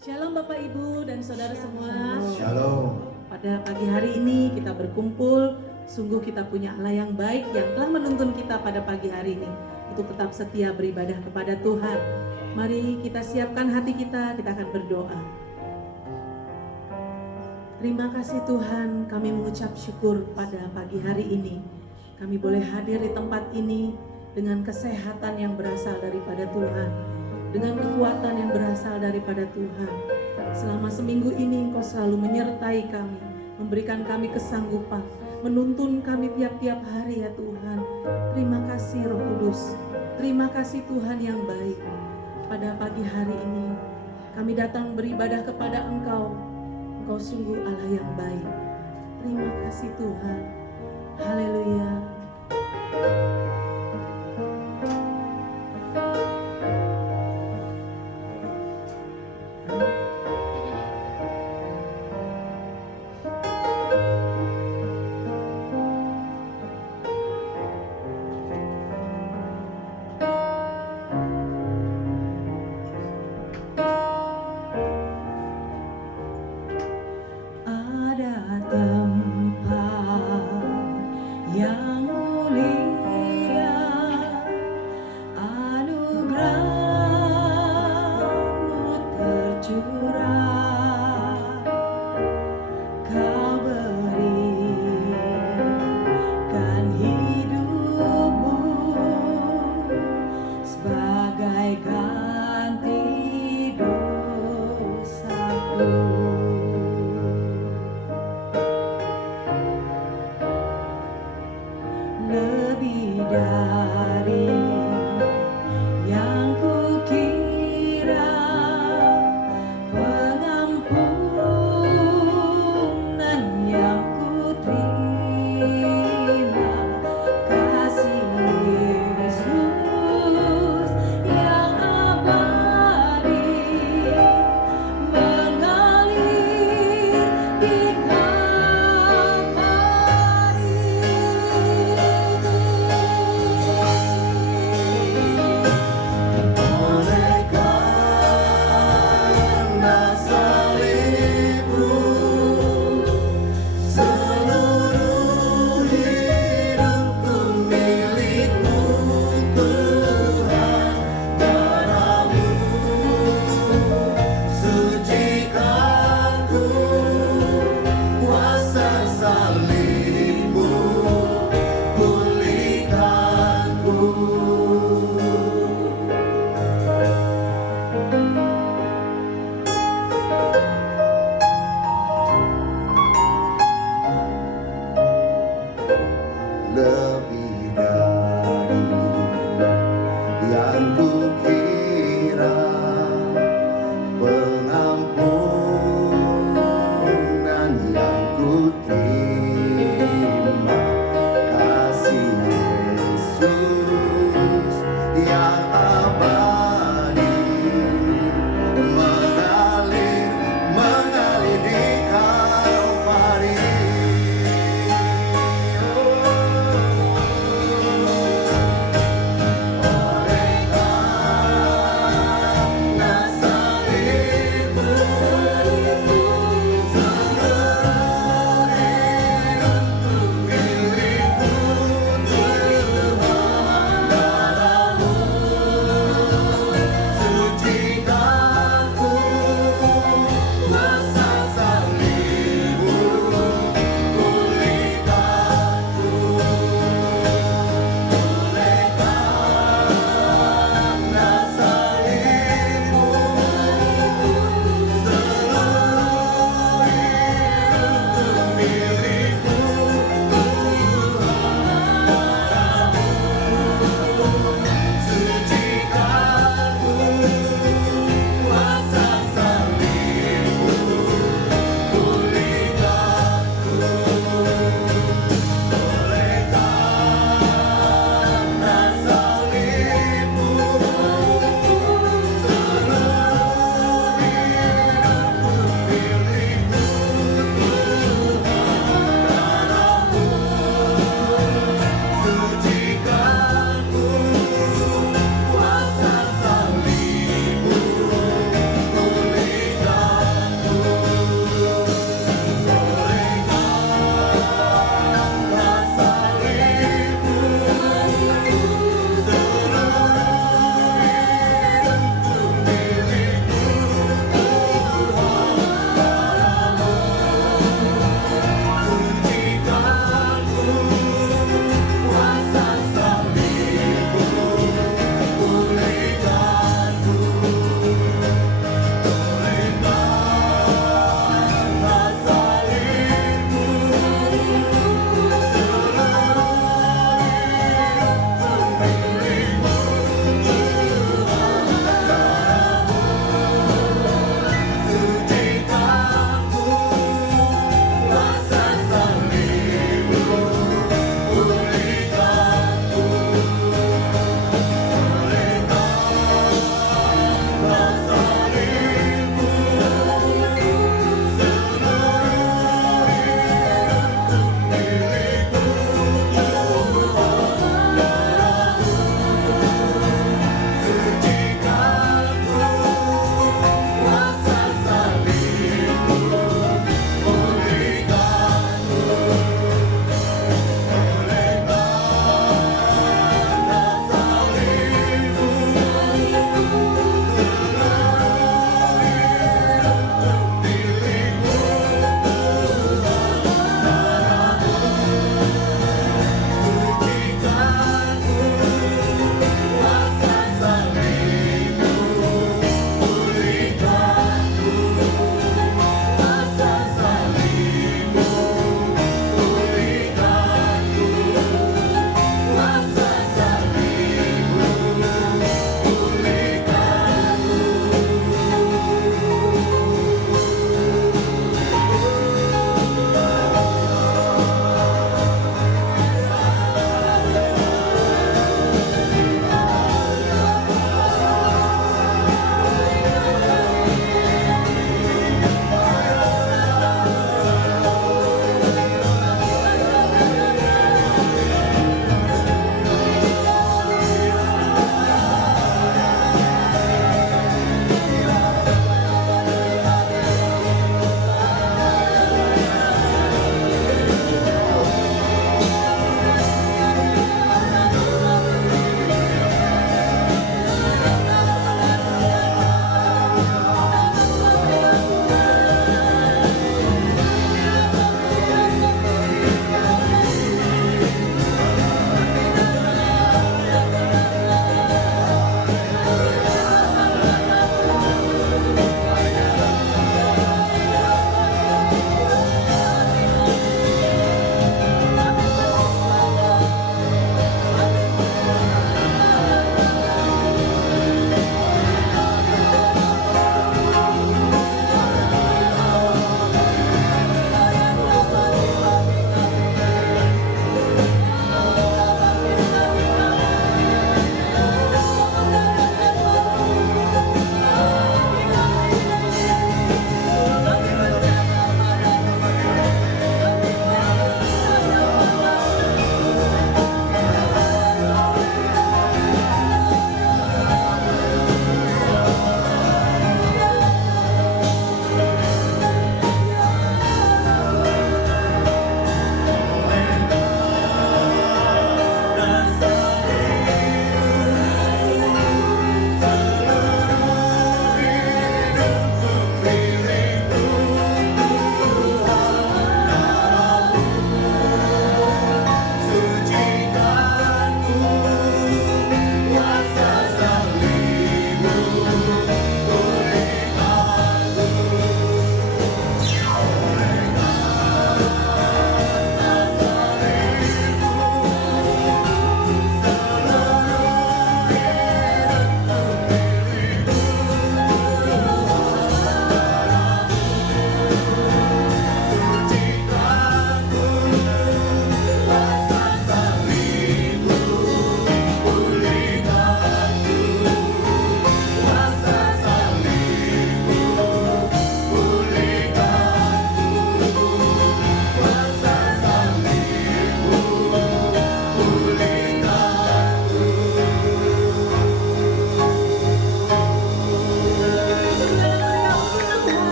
Shalom Bapak Ibu dan Saudara semua. Shalom. Pada pagi hari ini kita berkumpul. Sungguh kita punya Allah yang baik yang telah menuntun kita pada pagi hari ini untuk tetap setia beribadah kepada Tuhan. Mari kita siapkan hati kita akan berdoa. Terima kasih Tuhan, kami mengucap syukur pada pagi hari ini. Kami boleh hadir di tempat ini dengan kesehatan yang berasal daripada Tuhan, dengan kekuatan yang berasal daripada Tuhan. Selama seminggu ini Engkau selalu menyertai kami, memberikan kami kesanggupan, menuntun kami tiap-tiap hari ya Tuhan. Terima kasih Roh Kudus, terima kasih Tuhan yang baik. Pada pagi hari ini kami datang beribadah kepada Engkau. Engkau sungguh Allah yang baik. Terima kasih Tuhan. Haleluya. Ada tempat yang mulia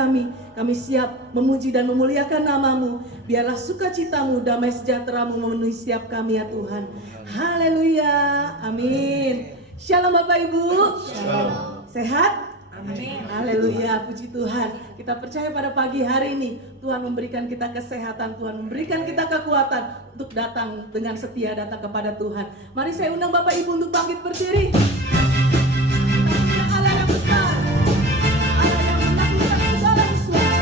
Kami siap memuji dan memuliakan nama-Mu. Biarlah sukacita-Mu, damai sejahtera-Mu memenuhi setiap kami ya Tuhan. Haleluya, amin. Shalom Bapak Ibu. Shalom. Sehat? Amin. Haleluya, puji Tuhan. Kita percaya pada pagi hari ini Tuhan memberikan kita kesehatan, Tuhan memberikan kita kekuatan untuk datang dengan setia datang kepada Tuhan. Mari saya undang Bapak Ibu untuk bangkit berdiri. Kita punya Allah yang besar, Allah yang menaklukkan segala sesuatu.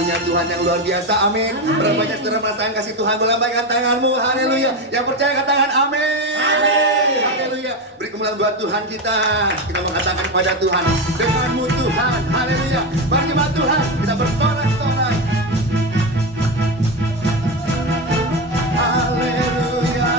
punya Tuhan yang luar biasa, amin. Berapa banyak saudara merasakan kasih Tuhan, melambaikan tanganmu, haleluya. Yang percaya katakan amin. Amin. Haleluya. Beri kemuliaan buat Tuhan kita. Kita mengatakan kepada Tuhan, denganmu Tuhan, haleluya. Mari jemaat Tuhan, kita bersorak-sorak. Haleluya.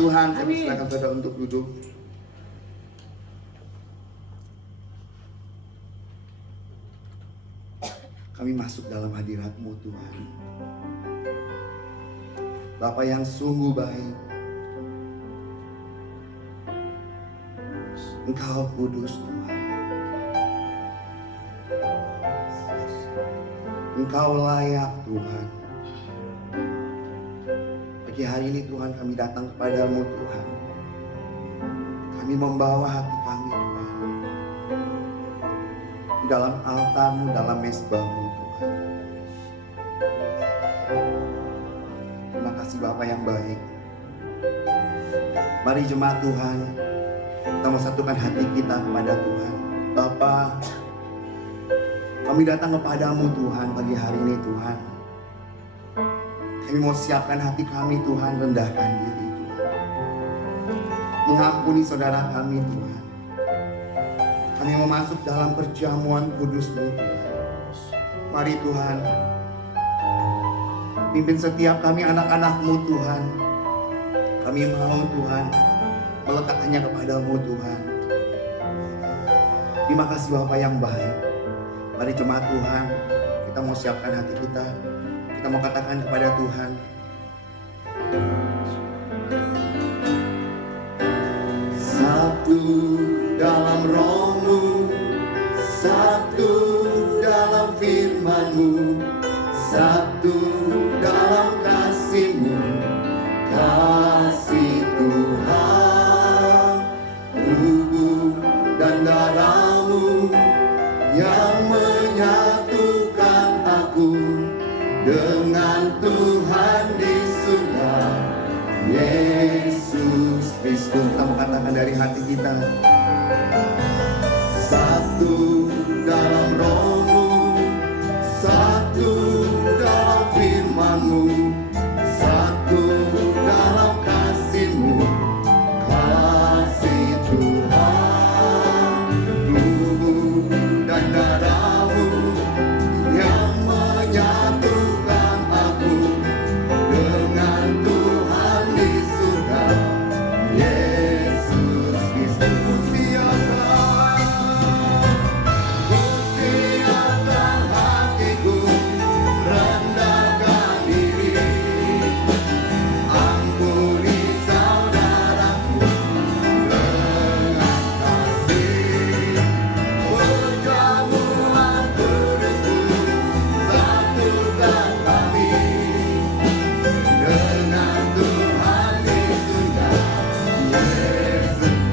Tuhan. Kami Amin. silakan saudara untuk duduk. Kami masuk dalam hadirat-Mu Tuhan. Bapa yang sungguh baik. Engkau kudus Tuhan. Engkau layak Tuhan. Pagi hari ini Tuhan kami datang kepadamu Tuhan. Kami membawa hati kami Tuhan. Di dalam altar-Mu, dalam mezbah-Mu Tuhan. Terima kasih Bapa yang baik. Mari jemaat Tuhan, kita mau satukan hati kita kepada Tuhan. Bapa, kami datang kepadamu Tuhan pagi hari ini Tuhan. Kami mau siapkan hati kami Tuhan, rendahkan diri Tuhan. Mengampuni saudara kami Tuhan. Kami mau masuk dalam perjamuan kudus-Mu Tuhan. Mari Tuhan, pimpin setiap kami anak-anak-Mu Tuhan. Kami mau Tuhan, melekat hanya kepadamu Tuhan. Terima kasih Bapa yang baik. Mari jemaat Tuhan, kita mau siapkan hati kita. Kita mau katakan kepada Tuhan, satu dalam roh-Mu, satu dalam firman-Mu, satu dalam kasih-Mu, kasih Tuhan, tubuh dan darah-Mu yang menyatukan aku dengan Tuhan di surga, Yesus Kristus. Kita mau katakan dari hati kita, satu dalam roh-Mu, satu dalam firman-Mu, satu dalam kasih-Mu, kasih Tuhan, tubuh dan darah-Mu yang menyatukan aku dengan Tuhan di surga, Yesus Kristus. Siapkan hatiku, rendahkan diri, ampuni saudaraku dengan kasih. Perjamuan kudus-Mu, satukan kami dengan Tuhan di surga, Yesus.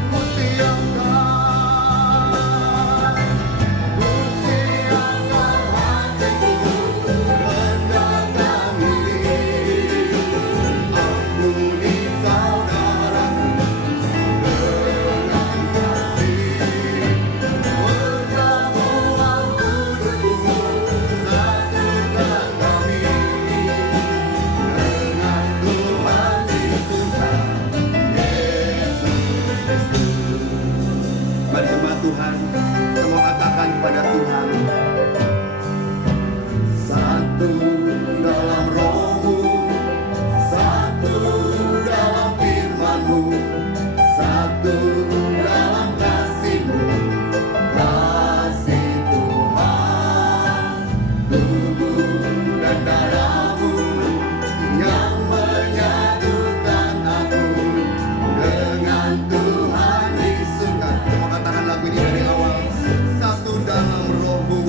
Kusiapkan hatiku, rendahkan diri, ampuni saudaraku dengan kasih. Perjamuan kudus-Mu, satukan kami dengan Tuhan di surga, Yesus Kristus. Mari jemaat Tuhan, kita mau katakan kepada Tuhan, satu dalam roh-Mu, satu dalam firman-Mu, satu dalam kasih-Mu, kasih Tuhan, tubuh dan darah-Mu yang menyatukan aku dengan Tuhan di surga. Kita mau katakan lagu ini dari awal. Satu dalam roh-Mu,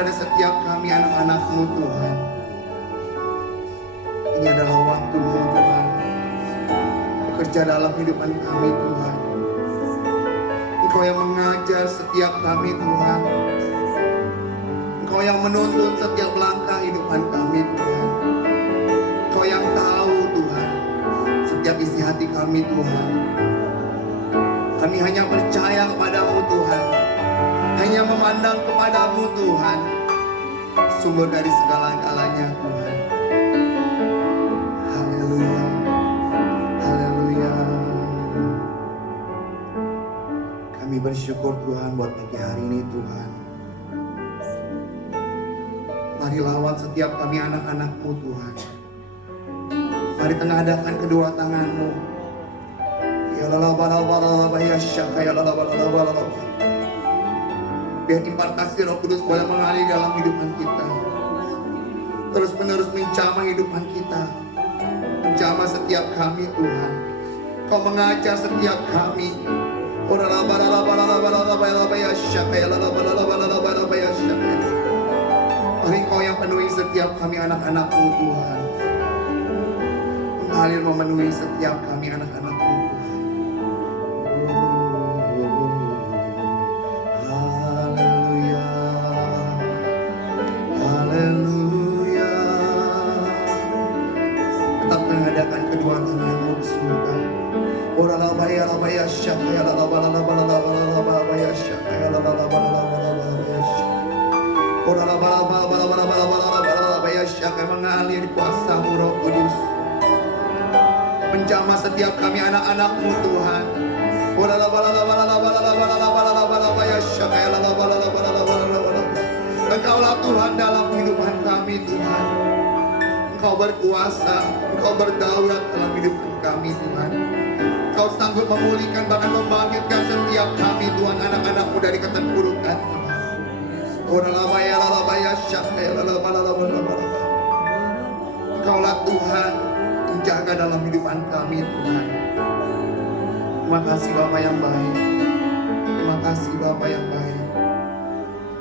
pada setiap kami anak-anak-Mu Tuhan. Ini adalah waktu-Mu Tuhan. Bekerja dalam kehidupan kami Tuhan. Engkau yang mengajar setiap kami Tuhan. Engkau yang menuntun setiap langkah kehidupan kami Tuhan. Engkau yang tahu Tuhan setiap isi hati kami Tuhan. Kami hanya percaya kepadamu Tuhan. Hanya memandang kepadamu Tuhan, sumber dari segala-galanya Tuhan. Haleluya, haleluya. Kami bersyukur Tuhan buat pagi hari ini Tuhan. Mari lawan setiap kami anak-anak-Mu Tuhan. Mari tengadahkan kedua tangan-Mu. Ya lalabalabalaba ya syaka ya lalabalabalaba. Biar impartasi Roh Kudus boleh mengalir dalam kehidupan kita. Terus menerus menjamah kehidupan kita. Menjamah setiap kami Tuhan. Kau mengajar setiap kami. Mari Kau yang penuhi setiap kami anak-anak-Mu Tuhan. Mengalir memenuhi setiap kami anak-anak-Mu Tuhan. Kedua tanganmu di surga. Oralabaya labaya syakaya lalabalabalabalabalabaya syakaya lalabalabalabalabalabaya syakaya. Oralabalabalabalabalabalabalabaya syakaya mengalir kuasa-Mu Roh Kudus. Menjamah setiap kami anak-anak-Mu Tuhan. Oralabalabalabalabalabalabalabaya syakaya lalabalabalabalabalabaya. Engkaulah Tuhan dalam kehidupan kami Tuhan. Engkau berkuasa, Engkau berdaulat dalam hidup kami Tuhan. Engkau sanggup memulihkan bahkan membangkitkan setiap kami Tuhan, anak-anak-Mu dari keterpurukan. Engkaulah Tuhan menjaga dalam kehidupan kami Tuhan. Terima kasih Bapa yang baik. Terima kasih Bapa yang baik.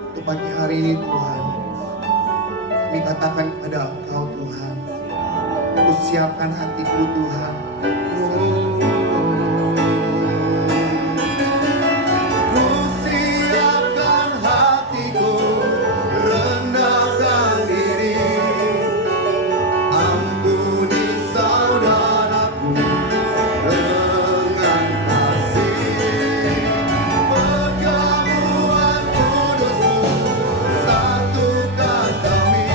Untuk pagi hari ini Tuhan, kami katakan kepada Engkau Tuhan, Ku siapkan hatiku Tuhan. Ku siapkan hatiku, rendahkan diri, ampuni saudaraku dengan kasih. Perjamuan kudus-Mu satukan kami.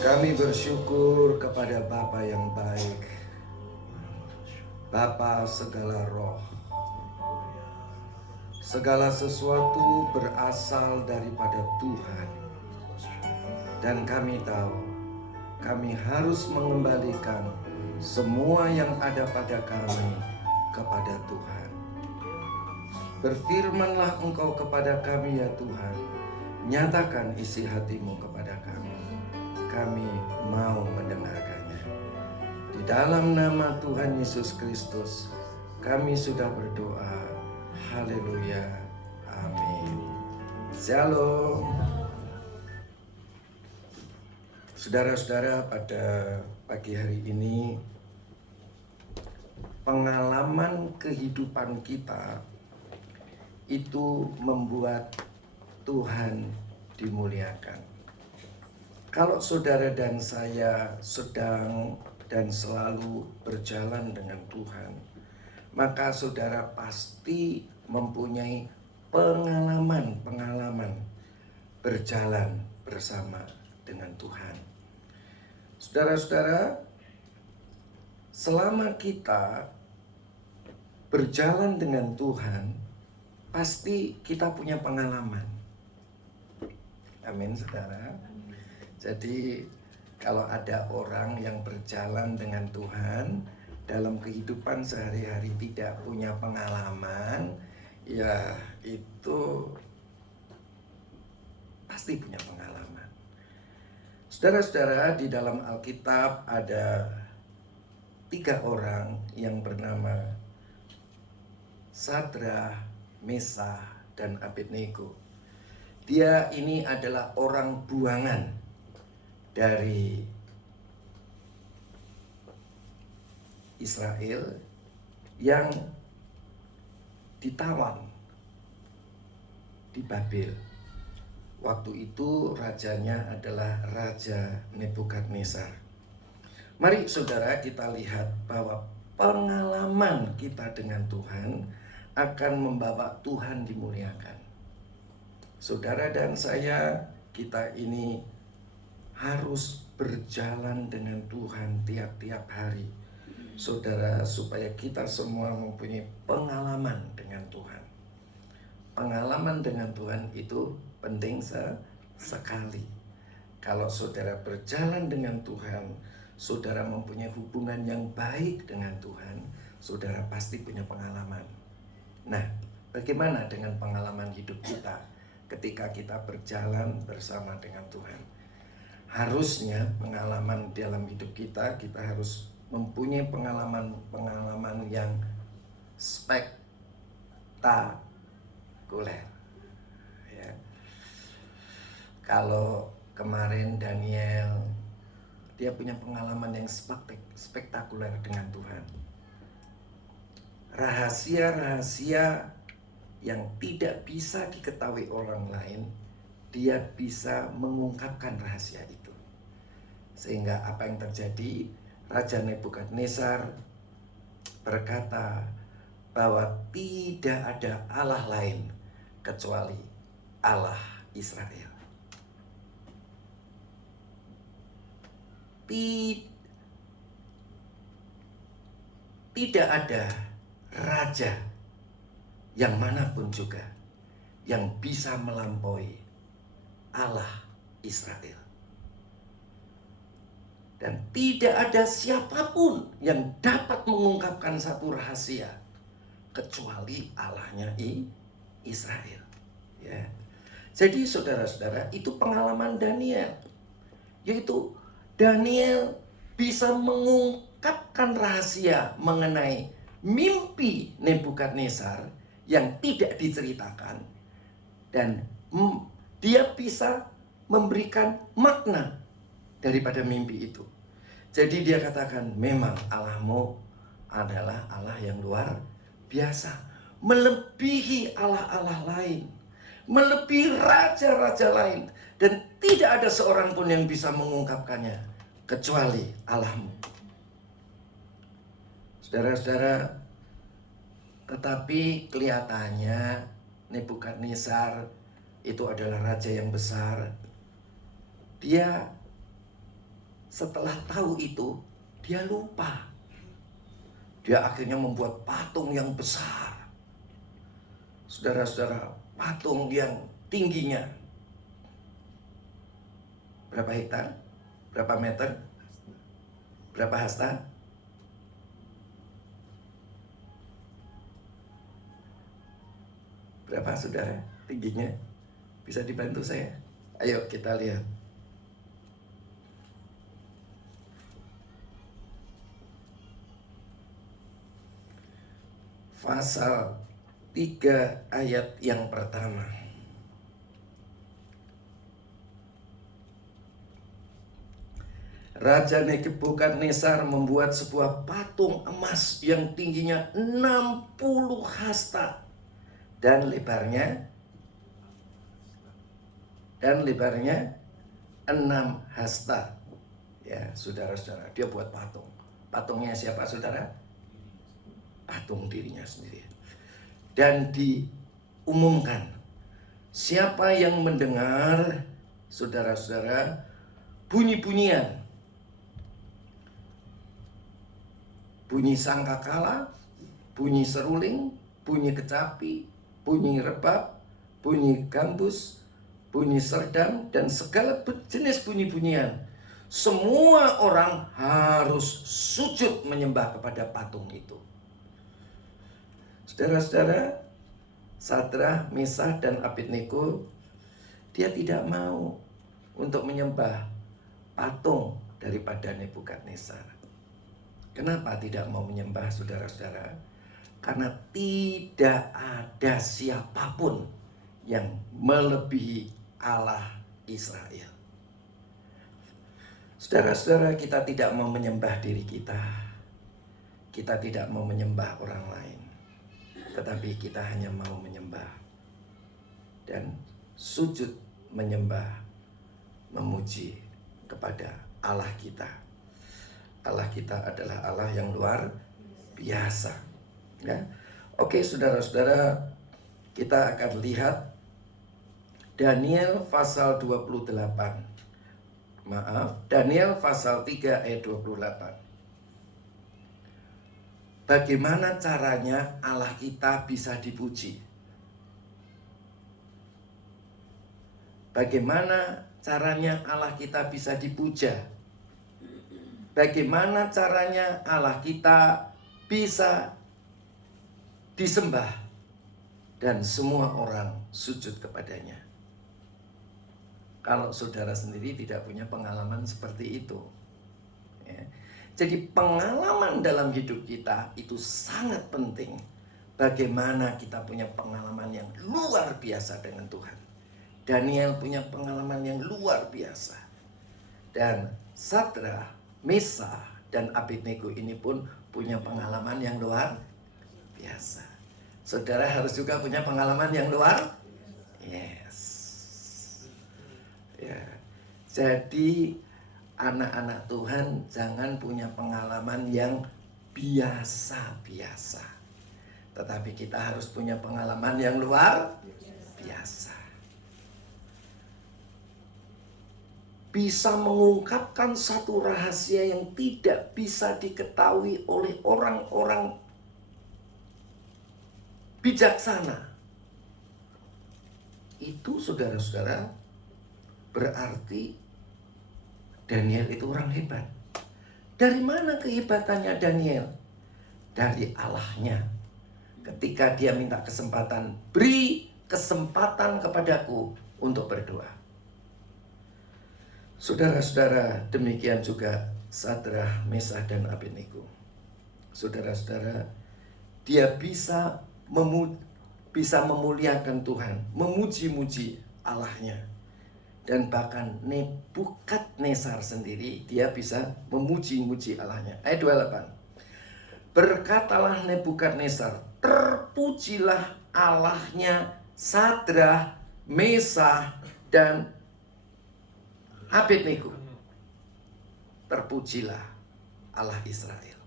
Kami bersyukur kepada Bapa yang baik. Bapa segala roh, segala sesuatu berasal daripada Tuhan. Dan kami tahu, kami harus mengembalikan semua yang ada pada kami kepada Tuhan. Berfirmanlah Engkau kepada kami ya Tuhan, nyatakan isi hati-Mu kepada kami. Kami mau mendengarkannya. Di dalam nama Tuhan Yesus Kristus, kami sudah berdoa. Haleluya. Amin. Shalom. Saudara-saudara, pada pagi hari ini pengalaman kehidupan kita itu membuat Tuhan dimuliakan. Kalau saudara dan saya sedang dan selalu berjalan dengan Tuhan, maka saudara pasti mempunyai pengalaman berjalan bersama dengan Tuhan. Saudara-saudara, selama kita berjalan dengan Tuhan, pasti kita punya pengalaman. Amin, saudara. Jadi kalau ada orang yang berjalan dengan Tuhan dalam kehidupan sehari-hari tidak punya pengalaman, ya itu pasti punya pengalaman. Saudara-saudara, di dalam Alkitab ada 3 orang yang bernama Sadrah, Mesah, dan Abednego. Dia ini adalah orang buangan dari Israel yang ditawan di Babel. Waktu itu rajanya adalah Raja Nebukadnezar. Mari saudara kita lihat bahwa pengalaman kita dengan Tuhan akan membawa Tuhan dimuliakan. Saudara dan saya, kita ini harus berjalan dengan Tuhan tiap-tiap hari. Saudara, supaya kita semua mempunyai pengalaman dengan Tuhan. Pengalaman dengan Tuhan itu penting sekali. Kalau saudara berjalan dengan Tuhan, saudara mempunyai hubungan yang baik dengan Tuhan, saudara pasti punya pengalaman. Nah, bagaimana dengan pengalaman hidup kita ketika kita berjalan bersama dengan Tuhan? Harusnya pengalaman dalam hidup kita harus mempunyai pengalaman yang spektakuler. Ya. Kalau kemarin Daniel, dia punya pengalaman yang spektakuler dengan Tuhan. Rahasia-rahasia yang tidak bisa diketahui orang lain, dia bisa mengungkapkan rahasia itu. Sehingga apa yang terjadi, Raja Nebukadnezar berkata bahwa tidak ada Allah lain kecuali Allah Israel. Tidak ada raja yang manapun juga yang bisa melampaui Allah Israel. Dan tidak ada siapapun yang dapat mengungkapkan satu rahasia kecuali Allahnya Israel. Ya. Jadi saudara-saudara, itu pengalaman Daniel. Yaitu Daniel bisa mengungkapkan rahasia mengenai mimpi Nebukadnezar yang tidak diceritakan. Dan dia bisa memberikan makna daripada mimpi itu. Jadi dia katakan, memang Allahmu adalah Allah yang luar biasa, melebihi Allah-Allah lain, melebihi raja-raja lain, dan tidak ada seorang pun yang bisa mengungkapkannya kecuali Allahmu. Saudara-saudara, tetapi kelihatannya Nebukadnezar itu adalah raja yang besar. Dia setelah tahu itu, dia lupa Dia akhirnya membuat patung yang besar. Saudara-saudara, patung yang tingginya berapa hektar? Berapa meter? Berapa hasta? Berapa saudara tingginya? Bisa dibantu saya? Ayo kita lihat. Pasal 3 ayat yang pertama. Raja Nebukadnezar membuat sebuah patung emas yang tingginya 60 hasta dan lebarnya 6 hasta. Ya, saudara-saudara, dia buat patung. Patungnya siapa, saudara? Patung dirinya sendiri. Dan diumumkan, siapa yang mendengar, saudara-saudara, bunyi-bunyian, bunyi sangkakala, bunyi seruling, bunyi kecapi, bunyi rebab, bunyi gambus, bunyi serdam, dan segala jenis bunyi-bunyian, semua orang harus sujud menyembah kepada patung itu. Saudara-saudara, Sadrah, Mesah, dan Abednego, dia tidak mau untuk menyembah patung daripada Nebukadnezar. Kenapa tidak mau menyembah, saudara-saudara? Karena tidak ada siapapun yang melebihi Allah Israel. Saudara-saudara, kita tidak mau menyembah diri kita. Kita tidak mau menyembah orang lain. Tetapi kita hanya mau menyembah dan sujud menyembah, memuji kepada Allah kita. Allah kita adalah Allah yang luar biasa. Ya. Oke, saudara-saudara, kita akan lihat Daniel pasal 28. Daniel pasal 3 ayat 28. Bagaimana caranya Allah kita bisa dipuji? Bagaimana caranya Allah kita bisa dipuja? Bagaimana caranya Allah kita bisa disembah dan semua orang sujud kepadanya? Kalau saudara sendiri tidak punya pengalaman seperti itu, ya. Jadi pengalaman dalam hidup kita itu sangat penting. Bagaimana kita punya pengalaman yang luar biasa dengan Tuhan. Daniel punya pengalaman yang luar biasa. Dan Sadrah, Mesah, dan Abednego ini pun punya pengalaman yang luar biasa. Saudara harus juga punya pengalaman yang luar yes. Ya. Jadi anak-anak Tuhan jangan punya pengalaman yang biasa-biasa. Tetapi kita harus punya pengalaman yang luar biasa. Bisa mengungkapkan satu rahasia yang tidak bisa diketahui oleh orang-orang bijaksana. Itu, saudara-saudara, berarti Daniel itu orang hebat. Dari mana kehebatannya Daniel? Dari Allahnya. Ketika dia minta kesempatan, beri kesempatan kepadaku untuk berdoa. Saudara-saudara, demikian juga Sadrah, Mesah, dan Abednego. Saudara-saudara, dia bisa memuliakan Tuhan, memuji-muji Allahnya. Dan bahkan Nebukadnezar sendiri, dia bisa memuji-muji Allahnya. Ayat 28. Berkatalah Nebukadnezar, terpujilah Allahnya Sadrah, Mesah, dan Abednego. Terpujilah Allah Israel.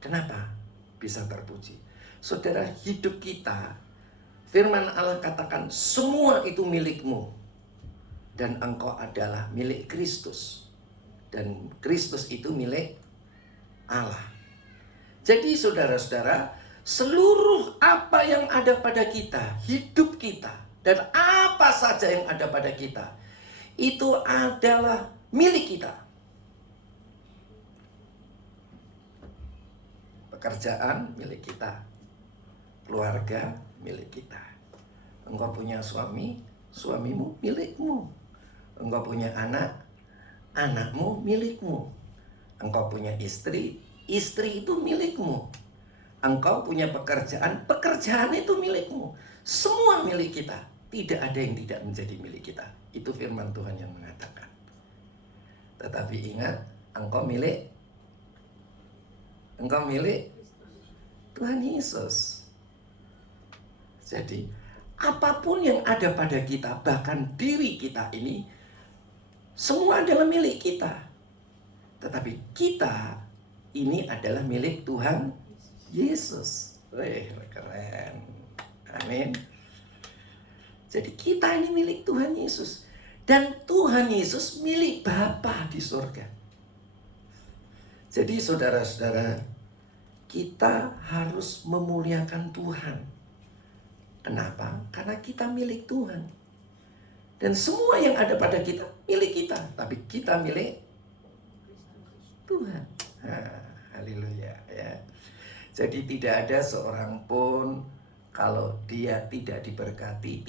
Kenapa bisa terpuji? Saudara, hidup kita, firman Allah katakan, semua itu milikmu. Dan engkau adalah milik Kristus. Dan Kristus itu milik Allah. Jadi saudara-saudara, seluruh apa yang ada pada kita, hidup kita, dan apa saja yang ada pada kita, itu adalah milik kita. Pekerjaan milik kita, keluarga milik kita. Engkau punya suami, suamimu milikmu. Engkau punya anak, anakmu milikmu. Engkau punya istri, istri itu milikmu. Engkau punya pekerjaan, pekerjaan itu milikmu. Semua milik kita. Tidak ada yang tidak menjadi milik kita. Itu firman Tuhan yang mengatakan. Tetapi ingat, engkau milik Tuhan Yesus. Jadi, apapun yang ada pada kita, bahkan diri kita ini, semua adalah milik kita. Tetapi kita ini adalah milik Tuhan Yesus. Keren. Amin. Jadi kita ini milik Tuhan Yesus. Dan Tuhan Yesus milik Bapa di surga. Jadi saudara-saudara, kita harus memuliakan Tuhan. Kenapa? Karena kita milik Tuhan. Dan semua yang ada pada kita milik kita. Tapi kita milik Tuhan. Haleluya ya. Jadi tidak ada seorang pun kalau dia tidak diberkati.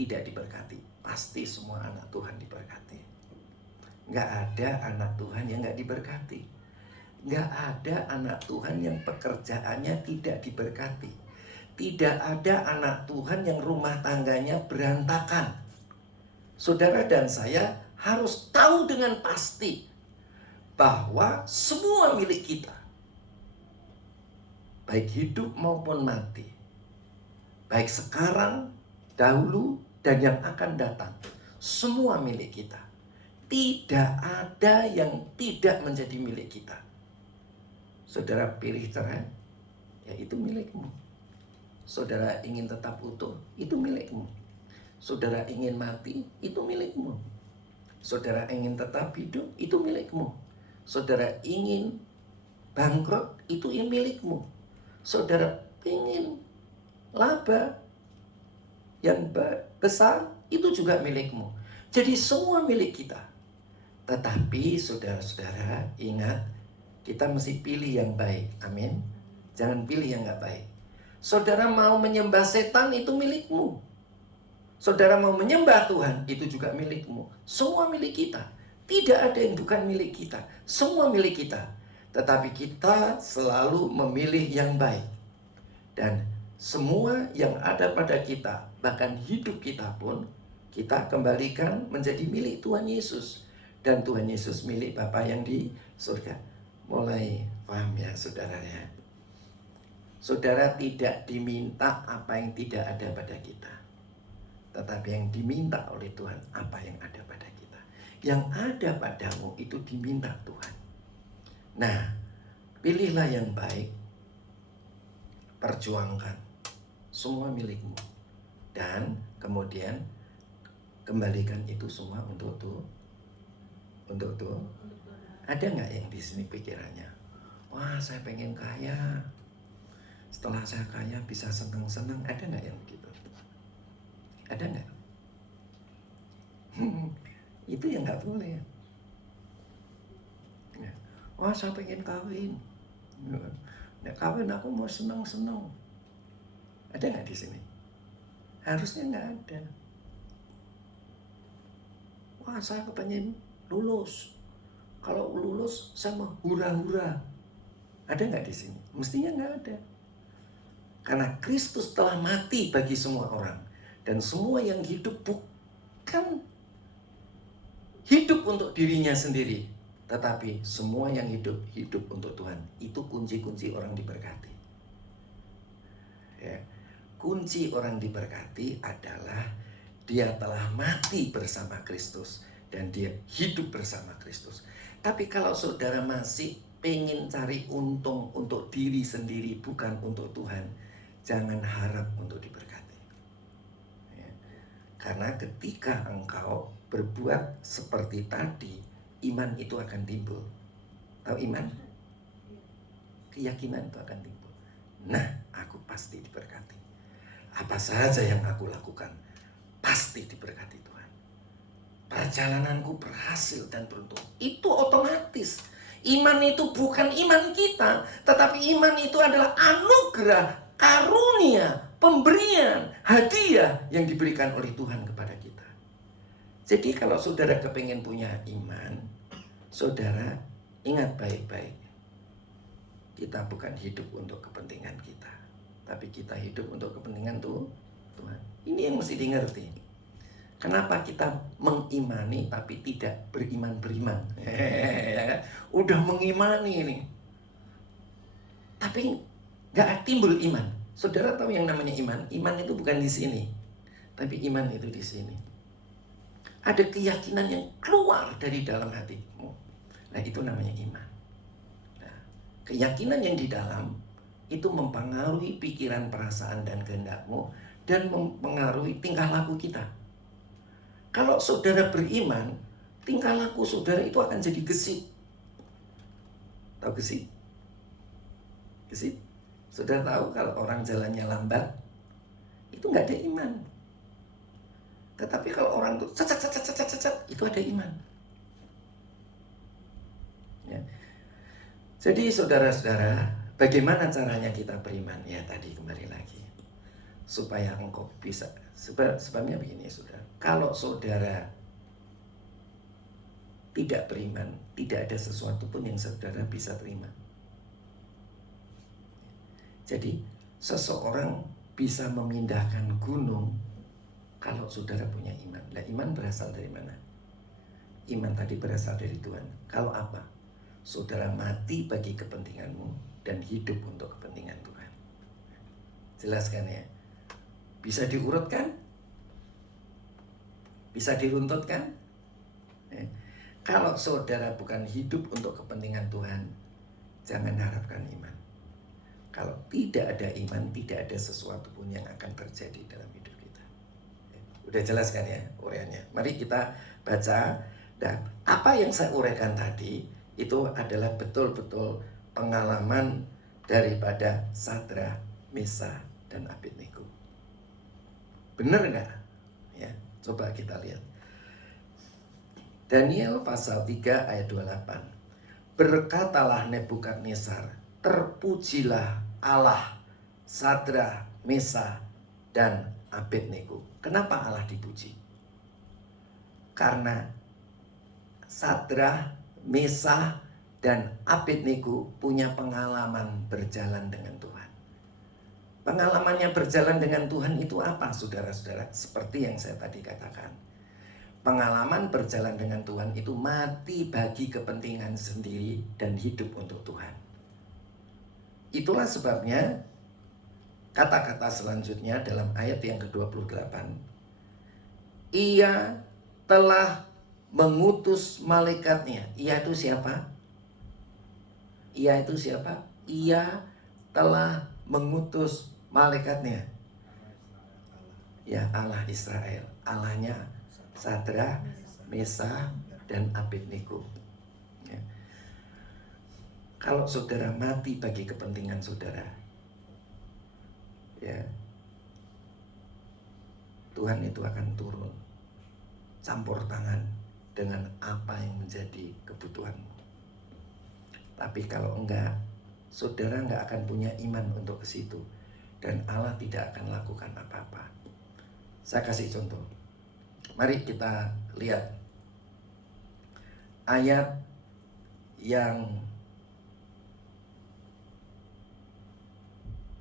Pasti semua anak Tuhan diberkati. Nggak ada anak Tuhan yang nggak diberkati. Nggak ada anak Tuhan yang pekerjaannya tidak diberkati. Tidak ada anak Tuhan yang rumah tangganya berantakan. Saudara dan saya harus tahu dengan pasti bahwa semua milik kita, baik hidup maupun mati, baik sekarang, dahulu, dan yang akan datang, semua milik kita. Tidak ada yang tidak menjadi milik kita. Saudara pilih cerai, ya itu milikmu. Saudara ingin tetap utuh, itu milikmu. Saudara ingin mati, itu milikmu. Saudara ingin tetap hidup, itu milikmu. Saudara ingin bangkrut, itu milikmu. Saudara ingin laba yang besar, itu juga milikmu. Jadi semua milik kita. Tetapi saudara-saudara ingat, kita mesti pilih yang baik. Amin. Jangan pilih yang gak baik. Saudara mau menyembah setan, itu milikmu. Saudara mau menyembah Tuhan, itu juga milikmu. Semua milik kita. Tidak ada yang bukan milik kita. Semua milik kita. Tetapi kita selalu memilih yang baik. Dan semua yang ada pada kita, bahkan hidup kita pun, kita kembalikan menjadi milik Tuhan Yesus. Dan Tuhan Yesus milik Bapa yang di surga. Mulai paham ya saudara ya. Saudara tidak diminta apa yang tidak ada pada kita. Tetapi yang diminta oleh Tuhan apa yang ada pada kita. Yang ada padamu itu diminta Tuhan. Nah, pilihlah yang baik. Perjuangkan. Semua milikmu. Dan kemudian kembalikan itu semua untuk Tuhan. Ada nggak yang di sini pikirannya? Wah, saya pengen kaya. Setelah saya kaya bisa senang-senang. Ada nggak yang begitu? Ada nggak? Itu yang nggak boleh. Wah, saya pengen kawin. Nah, kawin aku mau senang-senang. Ada nggak di sini? Harusnya nggak ada. Wah, saya kepengen lulus. Kalau lulus sama hura-hura. Ada nggak di sini? Mestinya nggak ada. Karena Kristus telah mati bagi semua orang. Dan semua yang hidup bukan hidup untuk dirinya sendiri. Tetapi semua yang hidup untuk Tuhan. Itu kunci-kunci orang diberkati. Ya. Kunci orang diberkati adalah dia telah mati bersama Kristus. Dan dia hidup bersama Kristus. Tapi kalau saudara masih pengen cari untung untuk diri sendiri, bukan untuk Tuhan, jangan harap untuk diberkati. Ya. Karena ketika engkau berbuat seperti tadi, iman itu akan timbul. Tahu iman? Keyakinan itu akan timbul. nah aku pasti diberkati. Apa saja yang aku lakukan pasti diberkati Tuhan. Perjalananku berhasil dan beruntung. Itu otomatis. Iman itu bukan iman kita, tetapi iman itu adalah anugerah, karunia, pemberian, hadiah yang diberikan oleh Tuhan kepada kita. Jadi kalau saudara kepengen punya iman, saudara ingat baik-baik. Kita bukan hidup untuk kepentingan kita, tapi kita hidup untuk kepentingan Tuhan. Ini yang mesti dimengerti. Kenapa kita mengimani tapi tidak beriman-beriman? Udah mengimani ini, tapi nggak timbul iman. Saudara tahu yang namanya iman? Iman itu bukan di sini, tapi iman itu di sini. Ada keyakinan yang keluar dari dalam hatimu. Nah, itu namanya iman. Nah, keyakinan yang di dalam itu mempengaruhi pikiran, perasaan, dan kehendakmu, dan mempengaruhi tingkah laku kita. Kalau saudara beriman, tingkah laku saudara itu akan jadi gesit. Tahu gesit? Gesit? Saudara tahu kalau orang jalannya lambat, itu nggak ada iman. Tetapi kalau orang itu itu ada iman. Ya. Jadi saudara-saudara, bagaimana caranya kita beriman? Ya tadi kembali lagi, supaya engkau bisa. Sebabnya begini, saudara. Kalau saudara tidak beriman, tidak ada sesuatu pun yang saudara bisa terima. Jadi seseorang bisa memindahkan gunung kalau saudara punya iman. Nah, iman berasal dari mana? Iman tadi berasal dari Tuhan. Kalau apa? Saudara mati bagi kepentinganmu dan hidup untuk kepentingan Tuhan. Jelaskan ya? Bisa diurutkan? Bisa diruntutkan? Kalau saudara bukan hidup untuk kepentingan Tuhan, jangan harapkan iman. Kalau tidak ada iman, tidak ada sesuatu pun yang akan terjadi dalam hidup kita. Udah jelas kan ya uraiannya? Mari kita baca. Dan apa yang saya uraikan tadi itu adalah betul-betul pengalaman daripada Sadrak, Mesakh, dan Abednego. Benar nggak? Ya, coba kita lihat. Daniel pasal 3 ayat 28. Berkatalah Nebukadnezar, terpujilah Allah Sadrak, Mesakh, dan Abednego. Kenapa Allah dipuji? Karena Sadrak, Mesakh, dan Abednego punya pengalaman berjalan dengan Tuhan. Pengalamannya berjalan dengan Tuhan itu apa, saudara-saudara? Seperti yang saya tadi katakan. Pengalaman berjalan dengan Tuhan itu mati bagi kepentingan sendiri dan hidup untuk Tuhan. Itulah sebabnya kata-kata selanjutnya dalam ayat yang ke-28. Ia telah mengutus malaikatnya. Ia itu siapa? Ia itu siapa? Ia telah mengutus malaikatnya. Ya, Allah Israel. Allahnya Sadrak, Mesakh, dan Abednego. Ya. Kalau saudara mati bagi kepentingan saudara, ya, Tuhan itu akan turun campur tangan dengan apa yang menjadi kebutuhanmu. Tapi kalau enggak, saudara enggak akan punya iman untuk ke situ, dan Allah tidak akan lakukan apa-apa. Saya kasih contoh. Mari kita lihat ayat yang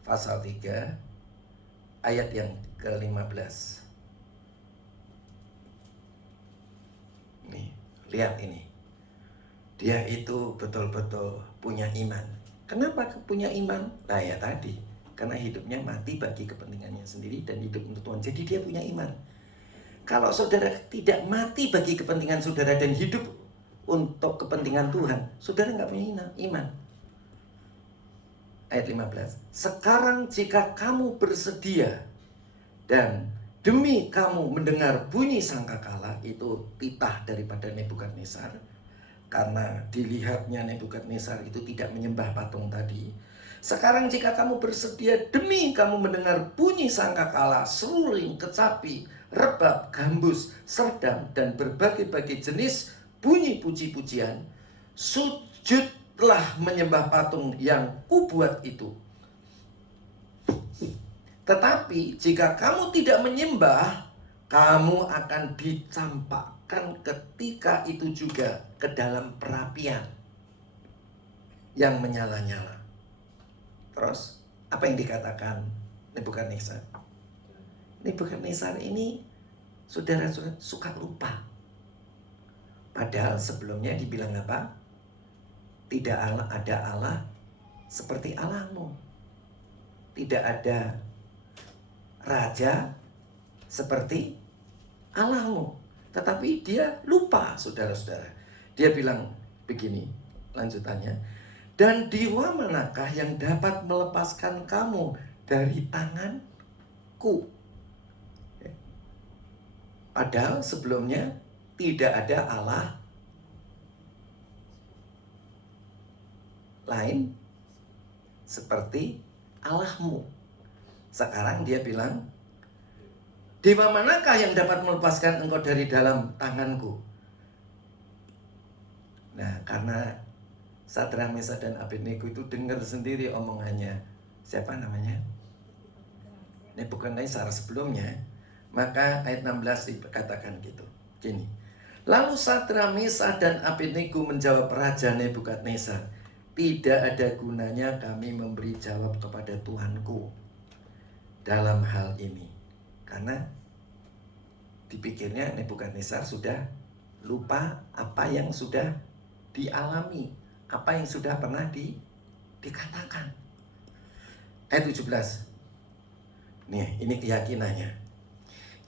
pasal 3 ayat yang ke-15. Nih, lihat ini. Dia itu betul-betul punya iman. Kenapa punya iman? Nah ya tadi, karena hidupnya mati bagi kepentingannya sendiri dan hidup untuk Tuhan. Jadi dia punya iman. Kalau saudara tidak mati bagi kepentingan saudara dan hidup untuk kepentingan Tuhan, saudara nggak punya iman. Ayat 15. Sekarang jika kamu bersedia dan demi kamu mendengar bunyi sangkakala, itu titah daripada Nebukadnezar, karena dilihatnya Nebukadnezar itu tidak menyembah patung tadi. Sekarang jika kamu bersedia demi kamu mendengar bunyi sangkakala, seruling, kecapi, rebab, gambus, serdam, dan berbagai-bagai jenis bunyi puji-pujian, sujudlah menyembah patung yang kubuat itu. Tetapi jika kamu tidak menyembah, kamu akan dicampakkan ketika itu juga ke dalam perapian yang menyala-nyala. Terus, apa yang dikatakan Nebukadnezar? Nebukadnezar ini, saudara-saudara, suka lupa. Padahal sebelumnya dibilang apa? Tidak ada Allah seperti Allahmu. Tidak ada raja seperti Allahmu. Tetapi dia lupa, saudara-saudara. Dia bilang begini, lanjutannya. Dan dewa manakah yang dapat melepaskan kamu dari tanganku? Padahal sebelumnya tidak ada Allah lain seperti Allahmu. Sekarang dia bilang, dewa manakah yang dapat melepaskan engkau dari dalam tanganku? Nah, karena Sadrak, Mesak, dan Abednego itu dengar sendiri omongannya. Siapa namanya? Nebukadnezar sebelumnya. Maka ayat 16 dikatakan gitu. Gini. Lalu Sadrak, Mesak, dan Abednego menjawab Raja Nebukadnezar, tidak ada gunanya kami memberi jawab kepada Tuhanku dalam hal ini. Karena dipikirnya Nebukadnezar sudah lupa apa yang sudah dialami, apa yang sudah pernah dikatakan. Ayat 17. Nih, ini keyakinannya.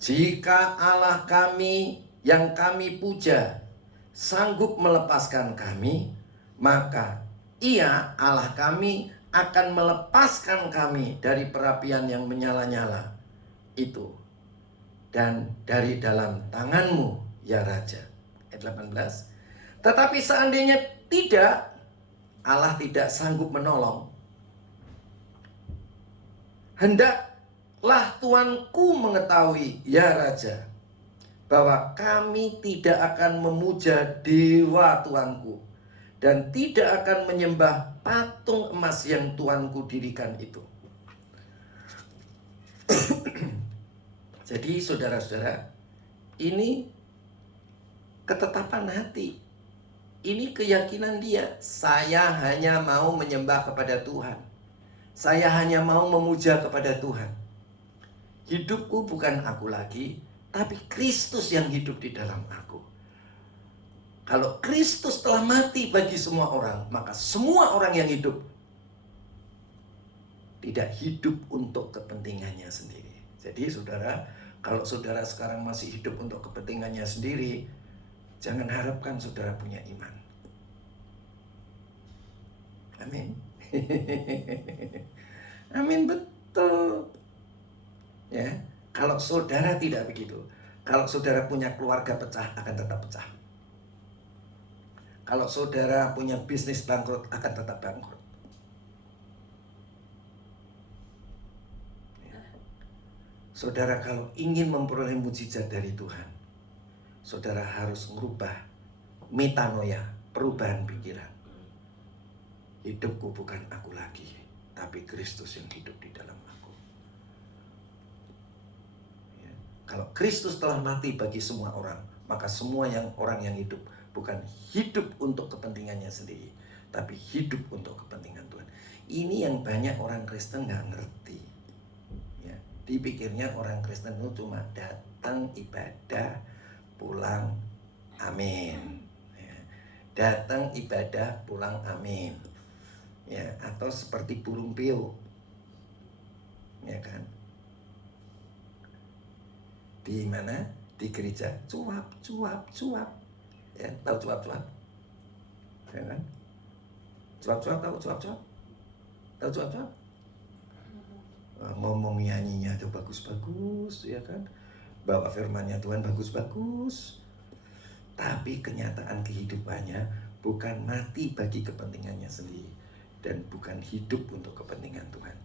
Jika Allah kami yang kami puja sanggup melepaskan kami, maka Ia, Allah kami, akan melepaskan kami dari perapian yang menyala-nyala itu dan dari dalam tanganmu, ya Raja. Ayat 18. Tetapi seandainya tidak, Allah tidak sanggup menolong, hendaklah Tuanku mengetahui, ya Raja, bahwa kami tidak akan memuja dewa Tuanku dan tidak akan menyembah patung emas yang Tuanku dirikan itu. Jadi saudara-saudara, ini ketetapan hati. Ini keyakinan dia. Saya hanya mau menyembah kepada Tuhan. Saya hanya mau memuja kepada Tuhan. Hidupku bukan aku lagi, tapi Kristus yang hidup di dalam aku. Kalau Kristus telah mati bagi semua orang, maka semua orang yang hidup tidak hidup untuk kepentingannya sendiri. Jadi saudara, kalau saudara sekarang masih hidup untuk kepentingannya sendiri, jangan harapkan saudara punya iman. Amin. Amin, betul. Ya, kalau saudara tidak begitu, kalau saudara punya keluarga pecah, akan tetap pecah. Kalau saudara punya bisnis bangkrut, akan tetap bangkrut. Ya. Saudara kalau ingin memperoleh mujizat dari Tuhan, saudara harus merubah metanoia, perubahan pikiran. Hidupku bukan aku lagi, tapi Kristus yang hidup di dalam aku. Ya. Kalau Kristus telah mati bagi semua orang, maka semua orang yang hidup bukan hidup untuk kepentingannya sendiri, tapi hidup untuk kepentingan Tuhan. Ini yang banyak orang Kristen nggak ngerti. Ya. Dipikirnya orang Kristen itu cuma datang ibadah, pulang, amin. Ya. Datang ibadah, pulang, amin. Ya, atau seperti burung peo, ya kan? Di mana? Di gereja, cuap, cuap, cuap. Ya, tahu cuap-cuap? Ya kan? Cuap-cuap, tahu cuap-cuap? Tahu cuap-cuap? Ngomong nyanyinya tuh bagus-bagus, ya kan? Bawa firmannya Tuhan bagus-bagus. Tapi kenyataan kehidupannya bukan mati bagi kepentingannya sendiri. dan bukan hidup untuk kepentingan Tuhan.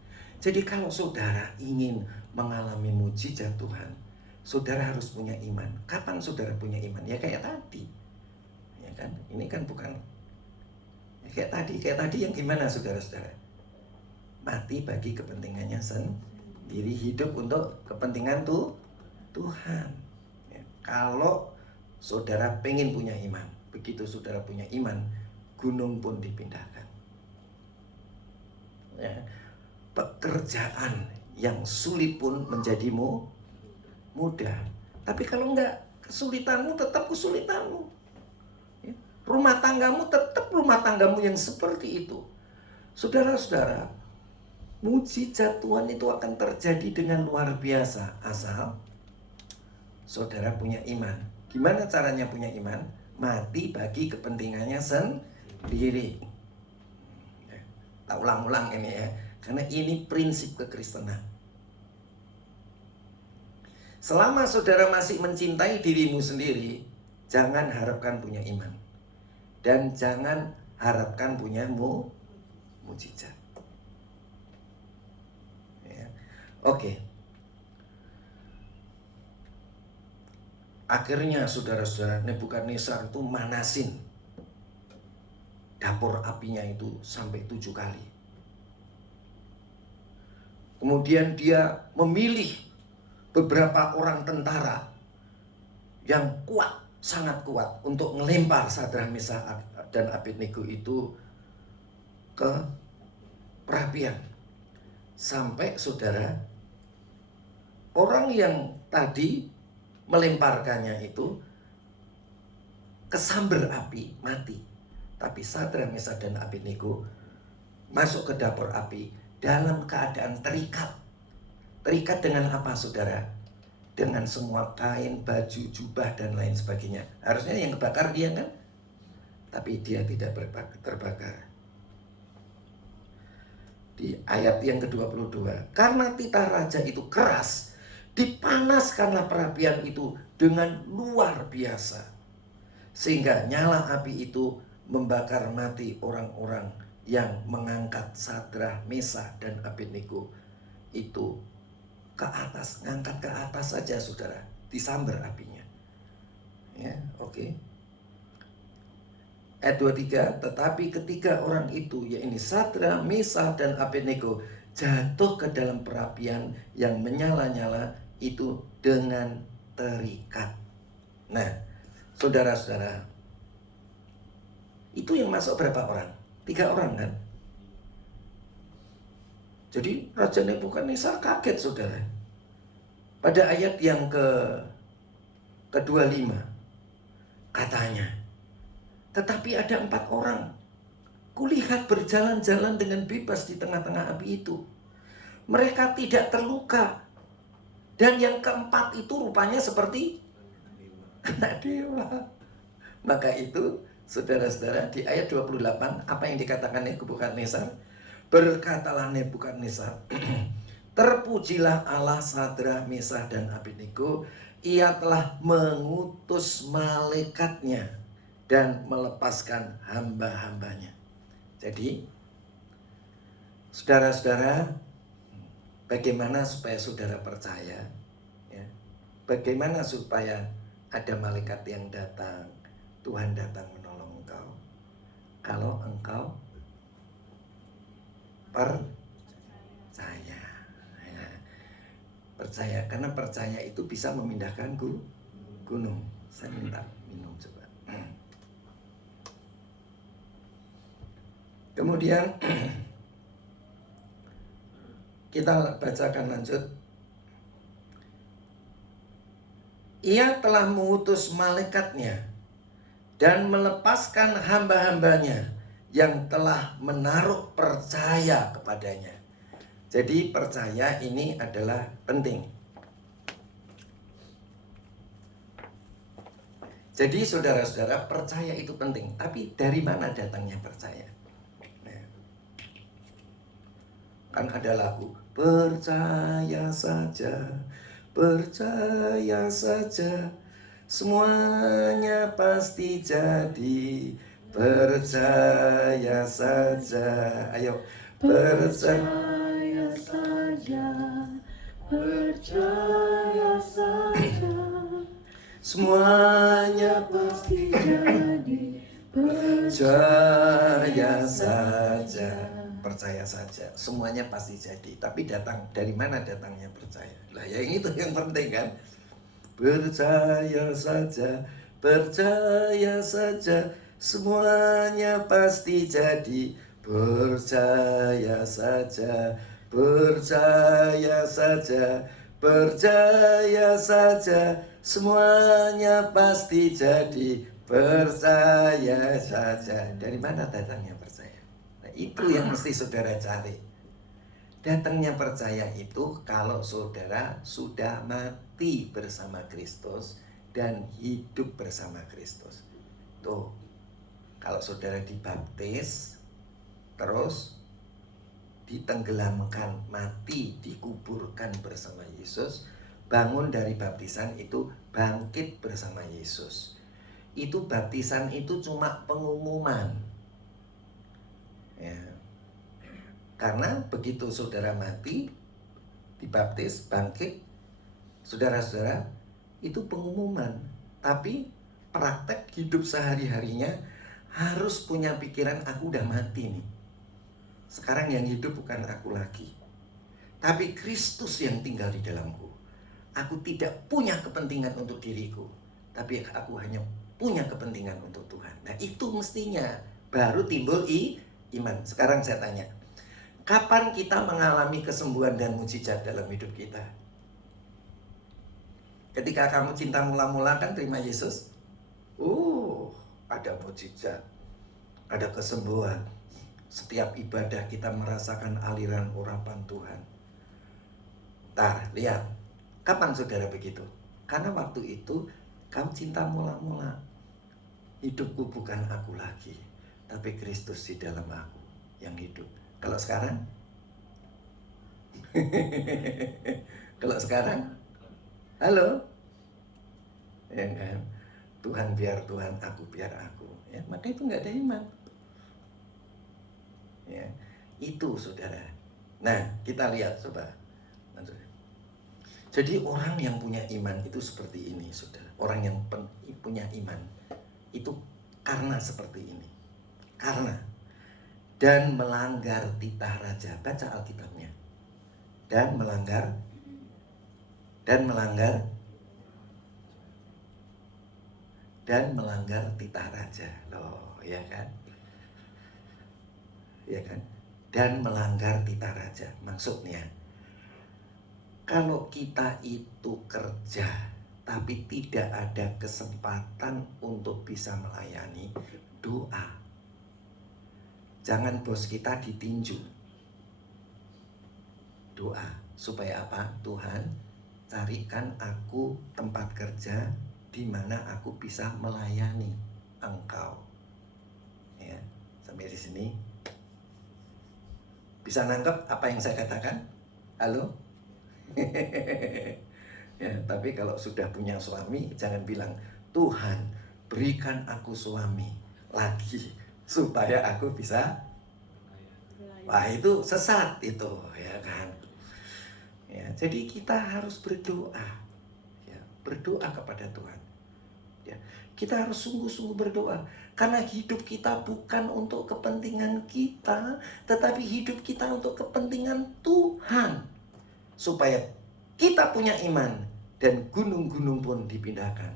Jadi kalau saudara ingin mengalami mujizat Tuhan, saudara harus punya iman. Kapan saudara punya iman? Ya kayak tadi. Ya kan? Ini kan bukan ya kayak tadi yang gimana saudara-saudara? Mati bagi kepentingannya sendiri, hidup untuk kepentingan Tuhan. Ya, kalau saudara pengen punya iman, begitu saudara punya iman, gunung pun dipindahkan. Ya, pekerjaan yang sulit pun menjadi mudah. Tapi kalau enggak, kesulitanmu tetap kesulitanmu. Ya, rumah tanggamu tetap rumah tanggamu yang seperti itu. Saudara-saudara, mujizat Tuhan itu akan terjadi dengan luar biasa asal saudara punya iman. Gimana caranya punya iman? Mati bagi kepentingannya sendiri. Tak ulang-ulang ini ya, karena ini prinsip kekristenan. Selama saudara masih mencintai dirimu sendiri, jangan harapkan punya iman. Dan jangan harapkan punya mujizat. Ya. Oke. Akhirnya saudara-saudara, Nebukadnezar itu manasin dapur apinya itu sampai 7 kali. Kemudian dia memilih beberapa orang tentara yang kuat, sangat kuat untuk melempar Sadrak, Mesakh dan Abednego itu ke perapian. Sampai saudara, orang yang tadi melemparkannya itu kesambar api, mati. Tapi Sadrak, Mesakh dan Abednego masuk ke dapur api dalam keadaan terikat. Terikat dengan apa saudara? Dengan semua kain, baju, jubah dan lain sebagainya. Harusnya yang kebakar dia kan? Tapi dia tidak terbakar. Di ayat yang ke-22, karena titah raja itu keras, dipanaskanlah perapian itu dengan luar biasa, sehingga nyala api itu membakar mati orang-orang yang mengangkat Sadrak, Mesakh dan Abednego itu ke atas. Ngangkat ke atas saja saudara, disambar apinya. Ya, oke. Ayat 23, tetapi ketika orang itu, yaitu Sadrak, Mesakh dan Abednego, jatuh ke dalam perapian yang menyala-nyala itu dengan terikat. Nah, saudara-saudara, itu yang masuk berapa orang? 3 orang kan? Jadi Raja Nebukadnezar kaget saudara. Pada ayat yang ke-25 katanya, tetapi ada 4 orang, kulihat berjalan-jalan dengan bebas di tengah-tengah api itu. Mereka tidak terluka. Dan yang keempat itu rupanya seperti anak dewa. Maka itu saudara-saudara, di ayat 28 apa yang dikatakan Nebukadnezar? Berkatalah Nebukadnezar, terpujilah Allah Sadrak, Mesakh dan Abednego, ia telah mengutus malaikatnya dan melepaskan hamba-hambanya. Jadi saudara-saudara, bagaimana supaya saudara percaya? Ya. Bagaimana supaya ada malaikat yang datang, Tuhan datang menolong engkau? Kalau engkau percaya. Ya. Percaya, karena percaya itu bisa memindahkan gunung. Saya minta minum coba. Kemudian kita bacakan lanjut. Ia telah mengutus malaikatnya dan melepaskan hamba-hambanya yang telah menaruh percaya kepadanya. Jadi percaya ini adalah penting. Jadi saudara-saudara, percaya itu penting. Tapi dari mana datangnya percaya? Nah, kan ada lagu, percaya saja, semuanya pasti jadi percaya saja. Ayo, percaya. Percaya saja, percaya saja, Semuanya pasti jadi. percaya saja. Percaya saja, semuanya pasti jadi. Tapi datang dari mana datangnya percaya? Lah yang itu yang penting kan. Percaya saja, semuanya pasti jadi. Percaya saja, percaya saja, semuanya pasti jadi. Percaya saja. Dari mana datangnya percaya? Nah, itu yang mesti saudara cari. Datangnya percaya itu kalau saudara sudah mati bersama Kristus dan hidup bersama Kristus. Tuh, kalau saudara dibaptis, terus ditenggelamkan, mati, dikuburkan bersama Yesus, bangun dari baptisan itu bangkit bersama Yesus. Itu baptisan itu cuma pengumuman. Ya. Karena begitu saudara mati, dibaptis, bangkit, saudara-saudara, itu pengumuman. Tapi praktek hidup sehari-harinya harus punya pikiran, aku udah mati nih. Sekarang yang hidup bukan aku lagi, tapi Kristus yang tinggal di dalamku. Aku tidak punya kepentingan untuk diriku, tapi aku hanya punya kepentingan untuk Tuhan. Nah itu mestinya baru timbul iman. Sekarang saya tanya, kapan kita mengalami kesembuhan dan mujizat dalam hidup kita? Ketika kamu cinta mula-mula kan terima Yesus, ada mujizat, ada kesembuhan. Setiap ibadah kita merasakan aliran urapan Tuhan. Lihat, kapan saudara begitu? Karena waktu itu kamu cinta mula-mula. Hidupku bukan aku lagi, tapi Kristus di dalam aku yang hidup. Kalau sekarang? Kalau sekarang? Halo? Ya kan? Tuhan biar Tuhan, aku biar aku. Ya, maka itu nggak ada iman. Ya, itu saudara. Nah, kita lihat coba. Jadi orang yang punya iman itu seperti ini, saudara. Orang yang punya iman itu karena seperti ini. Karena dan melanggar titah raja. Baca Alkitabnya. Dan melanggar titah raja. Loh, ya kan? Ya kan? Dan melanggar titah raja. Maksudnya, kalau kita itu kerja tapi tidak ada kesempatan untuk bisa melayani, doa. Jangan bos kita ditinju. Doa supaya apa? Tuhan, carikan aku tempat kerja di mana aku bisa melayani Engkau. Ya, sampai di sini bisa nangkep apa yang saya katakan? Halo? Ya, tapi kalau sudah punya suami, jangan bilang, Tuhan, berikan aku suami lagi supaya aku bisa. Wah, itu sesat itu, ya kan? Ya, jadi kita harus berdoa, ya, berdoa kepada Tuhan. Ya, kita harus sungguh-sungguh berdoa, karena hidup kita bukan untuk kepentingan kita, tetapi hidup kita untuk kepentingan Tuhan, supaya kita punya iman dan gunung-gunung pun dipindahkan.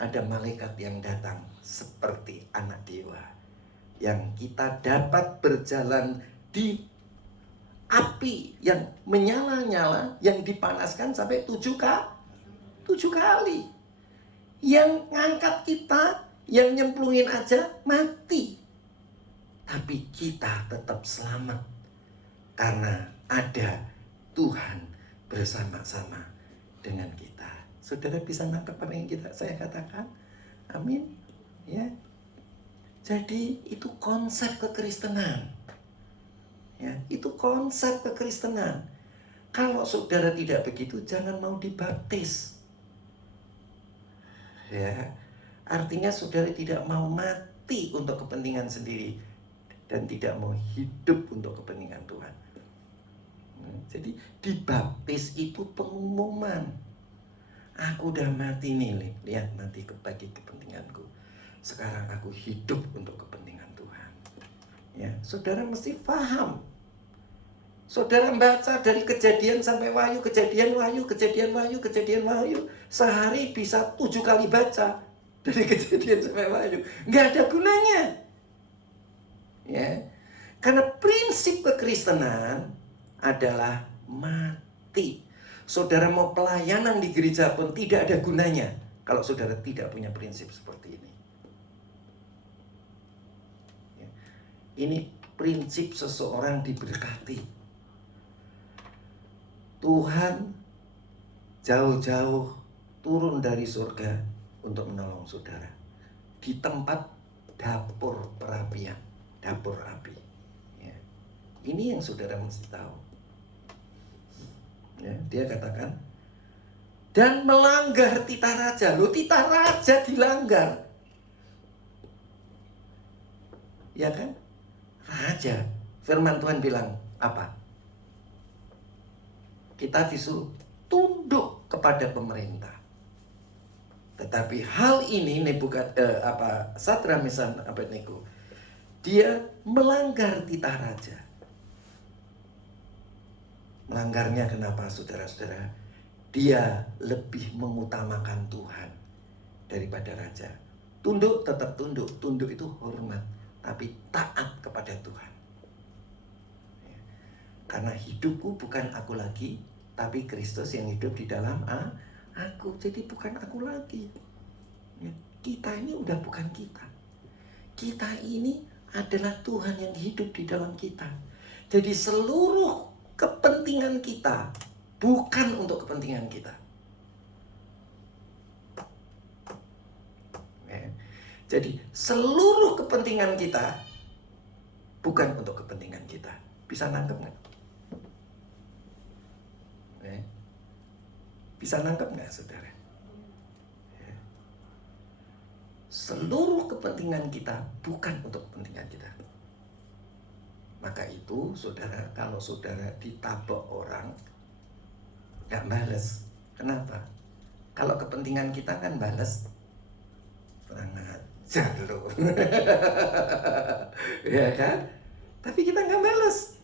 Ada malaikat yang datang seperti anak dewa, yang kita dapat berjalan di api yang menyala-nyala, yang dipanaskan sampai 7 kali. Yang ngangkat kita, yang nyemplungin aja mati. Tapi kita tetap selamat karena ada Tuhan bersama-sama dengan kita. Saudara bisa nangkep apa yang saya katakan? Amin. Ya. Jadi itu konsep kekristenan. Ya, itu konsep kekristenan. Kalau saudara tidak begitu, jangan mau dibaptis. Ya, artinya saudara tidak mau mati mati untuk kepentingan sendiri dan tidak mau hidup untuk kepentingan Tuhan. Jadi dibaptis itu pengumuman. Aku udah mati nih, lihat mati bagi kepentinganku. Sekarang aku hidup untuk kepentingan Tuhan. Ya, saudara mesti paham. Saudara baca dari Kejadian sampai Wahyu, Kejadian, Wahyu, Kejadian, Wahyu, Kejadian, Wahyu. Sehari bisa 7 kali baca dari Kejadian sampai Wahyu. Nggak ada gunanya. Ya, karena prinsip kekristenan adalah mati. Saudara mau pelayanan di gereja pun tidak ada gunanya kalau saudara tidak punya prinsip seperti ini. Ya. Ini prinsip seseorang diberkati. Tuhan jauh-jauh turun dari surga untuk menolong saudara di tempat dapur perapian, dapur api. Ya. Ini yang saudara mesti tahu. Ya, dia katakan dan melanggar titah raja. Loh, titah raja dilanggar, ya kan? Raja, firman Tuhan bilang apa? Kita disuruh tunduk kepada pemerintah. Tetapi hal ini Sadrak, Mesak, Abednego, dia melanggar titah raja. Melanggarnya kenapa, saudara-saudara? Dia lebih mengutamakan Tuhan daripada raja. Tunduk tetap tunduk. Tunduk itu hormat, tapi taat kepada Tuhan. Ya. Karena hidupku bukan aku lagi, tapi Kristus yang hidup di dalam aku. Jadi bukan aku lagi. Ya. Kita ini udah bukan kita. Kita ini adalah Tuhan yang hidup di dalam kita. Jadi seluruh kepentingan kita bukan untuk kepentingan kita. Ya. Jadi seluruh kepentingan kita bukan untuk kepentingan kita. Bisa nangkep nggak? Ya. Bisa nangkep nggak, saudara? Ya. Seluruh kepentingan kita bukan untuk kepentingan kita. Maka itu, saudara, kalau saudara ditabok orang, gak bales. Kenapa? Kalau kepentingan kita kan bales. Kurang ajar loh. Ya kan? Tapi kita gak bales.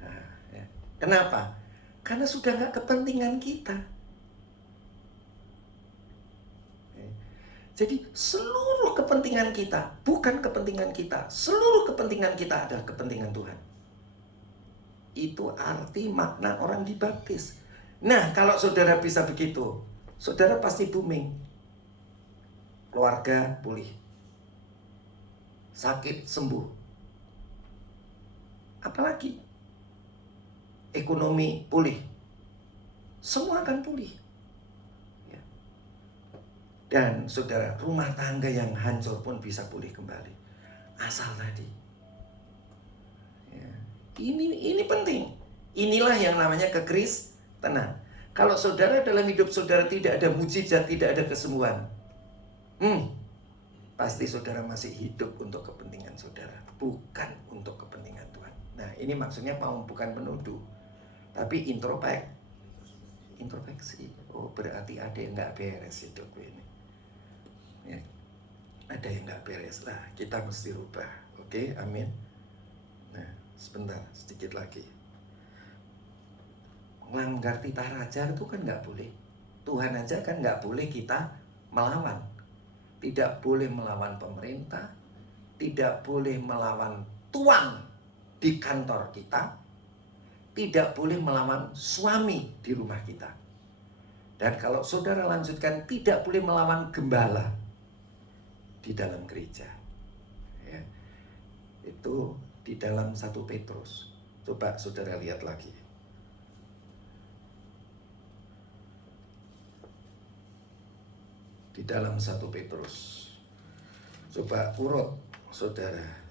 Nah, ya. Kenapa? Karena sudah gak kepentingan kita. Jadi seluruh kepentingan kita bukan kepentingan kita. Seluruh kepentingan kita adalah kepentingan Tuhan. Itu arti makna orang dibaptis. Nah, kalau saudara bisa begitu, saudara pasti booming. Keluarga pulih. Sakit sembuh. Apalagi? Ekonomi pulih. Semua akan pulih. Dan saudara, rumah tangga yang hancur pun bisa pulih kembali. Asal tadi. Ya. Ini penting. Inilah yang namanya kekristenan. Kalau saudara dalam hidup saudara tidak ada mujizat, tidak ada kesembuhan, pasti saudara masih hidup untuk kepentingan saudara, bukan untuk kepentingan Tuhan. Nah, ini maksudnya bukan penuduh, tapi introspeksi. Oh, berarti ada yang nggak beres hidupku ini. Ya, ada yang nggak beres lah, kita mesti rubah. Oke, amin. Nah, sebentar, sedikit lagi. Melanggar titah raja itu kan nggak boleh. Tuhan aja kan nggak boleh kita melawan. Tidak boleh melawan pemerintah, tidak boleh melawan tuan di kantor kita, tidak boleh melawan suami di rumah kita. Dan kalau saudara lanjutkan, tidak boleh melawan gembala di dalam gereja. Ya. Itu di dalam 1 Petrus. Coba saudara lihat lagi. Di dalam 1 Petrus. Coba urut saudara.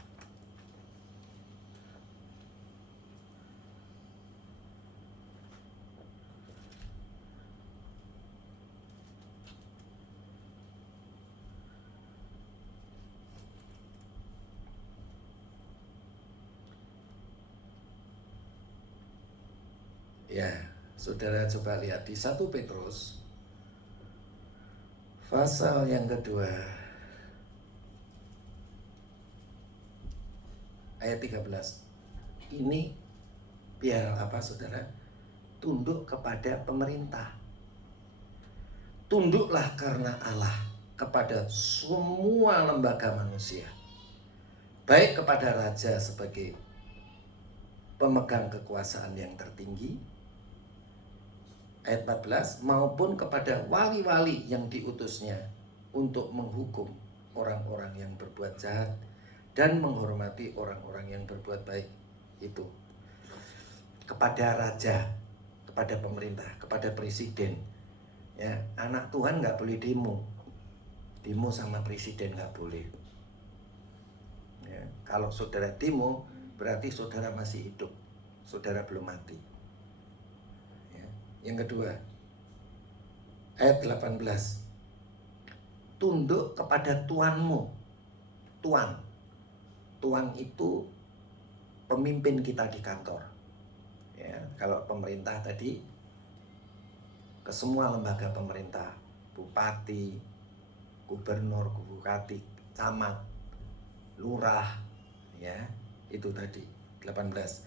Ya, saudara coba lihat di 1 Petrus pasal yang kedua ayat 13. Ini biar apa saudara? Tunduk kepada pemerintah. Tunduklah karena Allah kepada semua lembaga manusia, baik kepada raja sebagai pemegang kekuasaan yang tertinggi, ayat 14, maupun kepada wali-wali yang diutusnya untuk menghukum orang-orang yang berbuat jahat dan menghormati orang-orang yang berbuat baik. Itu kepada raja, kepada pemerintah, kepada presiden. Ya, anak Tuhan nggak boleh demo sama presiden nggak boleh. Ya, kalau saudara demo berarti saudara masih hidup, saudara belum mati. Ya. Yang kedua, ayat 18, tunduk kepada tuanmu. Tuan itu pemimpin kita di kantor. Ya, kalau pemerintah tadi ke semua lembaga pemerintah, bupati, gubernur, bupati, camat, lurah, ya, itu tadi 18.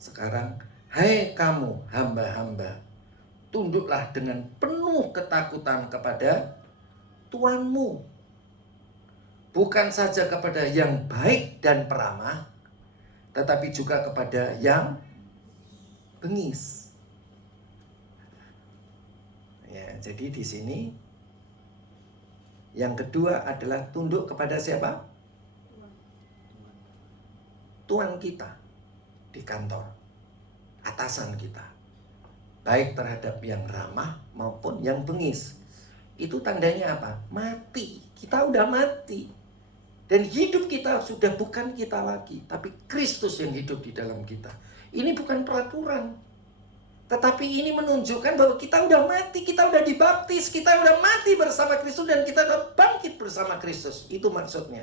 Sekarang, hai kamu hamba-hamba, tunduklah dengan penuh ketakutan kepada tuanmu, bukan saja kepada yang baik dan peramah, tetapi juga kepada yang bengis. Ya, jadi di sini yang kedua adalah tunduk kepada siapa? Tuan kita di kantor, atasan kita, baik terhadap yang ramah maupun yang bengis. Itu tandanya apa? Mati. Kita udah mati. Dan hidup kita sudah bukan kita lagi, tapi Kristus yang hidup di dalam kita. Ini bukan peraturan, tetapi ini menunjukkan bahwa kita udah mati, kita udah dibaptis, kita udah mati bersama Kristus dan kita udah bangkit bersama Kristus. Itu maksudnya.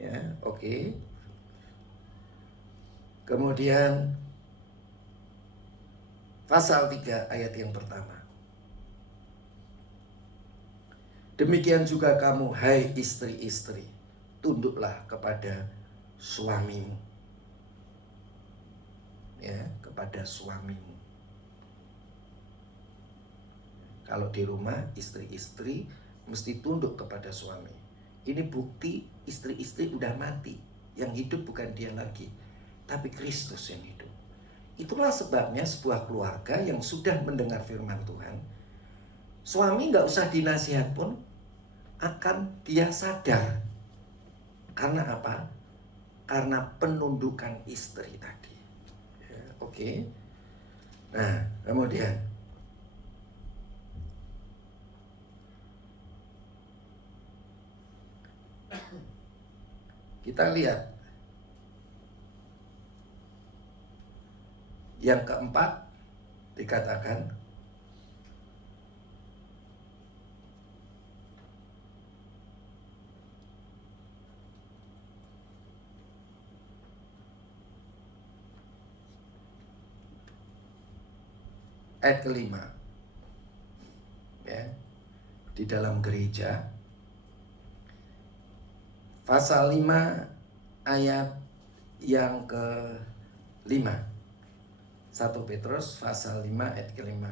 Ya, oke. Kemudian pasal 3 ayat yang pertama. Demikian juga kamu, hai istri-istri, tunduklah kepada suamimu. Ya, kepada suamimu. Kalau di rumah istri-istri mesti tunduk kepada suami. Ini bukti istri-istri udah mati. Yang hidup bukan dia lagi, tapi Kristus yang hidup. Itulah sebabnya sebuah keluarga yang sudah mendengar firman Tuhan, suami nggak usah dinasihat pun akan dia sadar. Karena apa? Karena penundukan istri tadi. Ya, oke. Nah, kemudian kita lihat yang keempat dikatakan ayat kelima, ya, di dalam gereja, pasal 5 ayat yang ke-5, 1 Petrus pasal 5 ayat ke-5.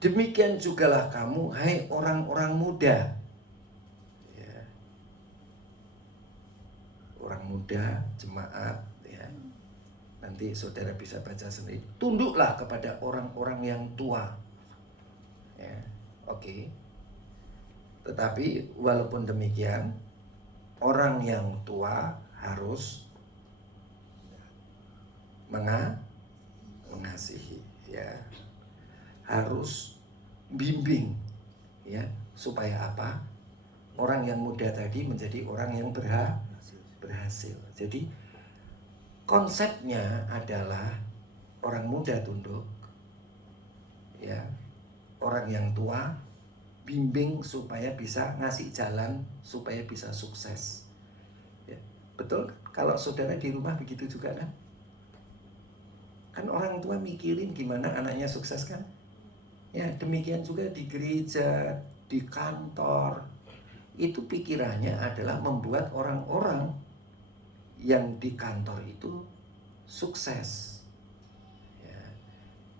Demikian jugalah kamu, hai orang-orang muda, ya, orang muda, jemaat, ya. Nanti saudara bisa baca sendiri. Tunduklah kepada orang-orang yang tua. Ya, oke. Tetapi walaupun demikian, orang yang tua harus mengasihi, ya. Harus bimbing, ya, supaya apa? Orang yang muda tadi menjadi orang yang berhasil. Jadi konsepnya adalah orang muda tunduk, ya, orang yang tua bimbing supaya bisa ngasih jalan, supaya bisa sukses. Ya, betul? Kalau saudara di rumah begitu juga kan? Kan orang tua mikirin gimana anaknya sukses kan? Ya, demikian juga di gereja, di kantor. Itu pikirannya adalah membuat orang-orang yang di kantor itu sukses. Ya,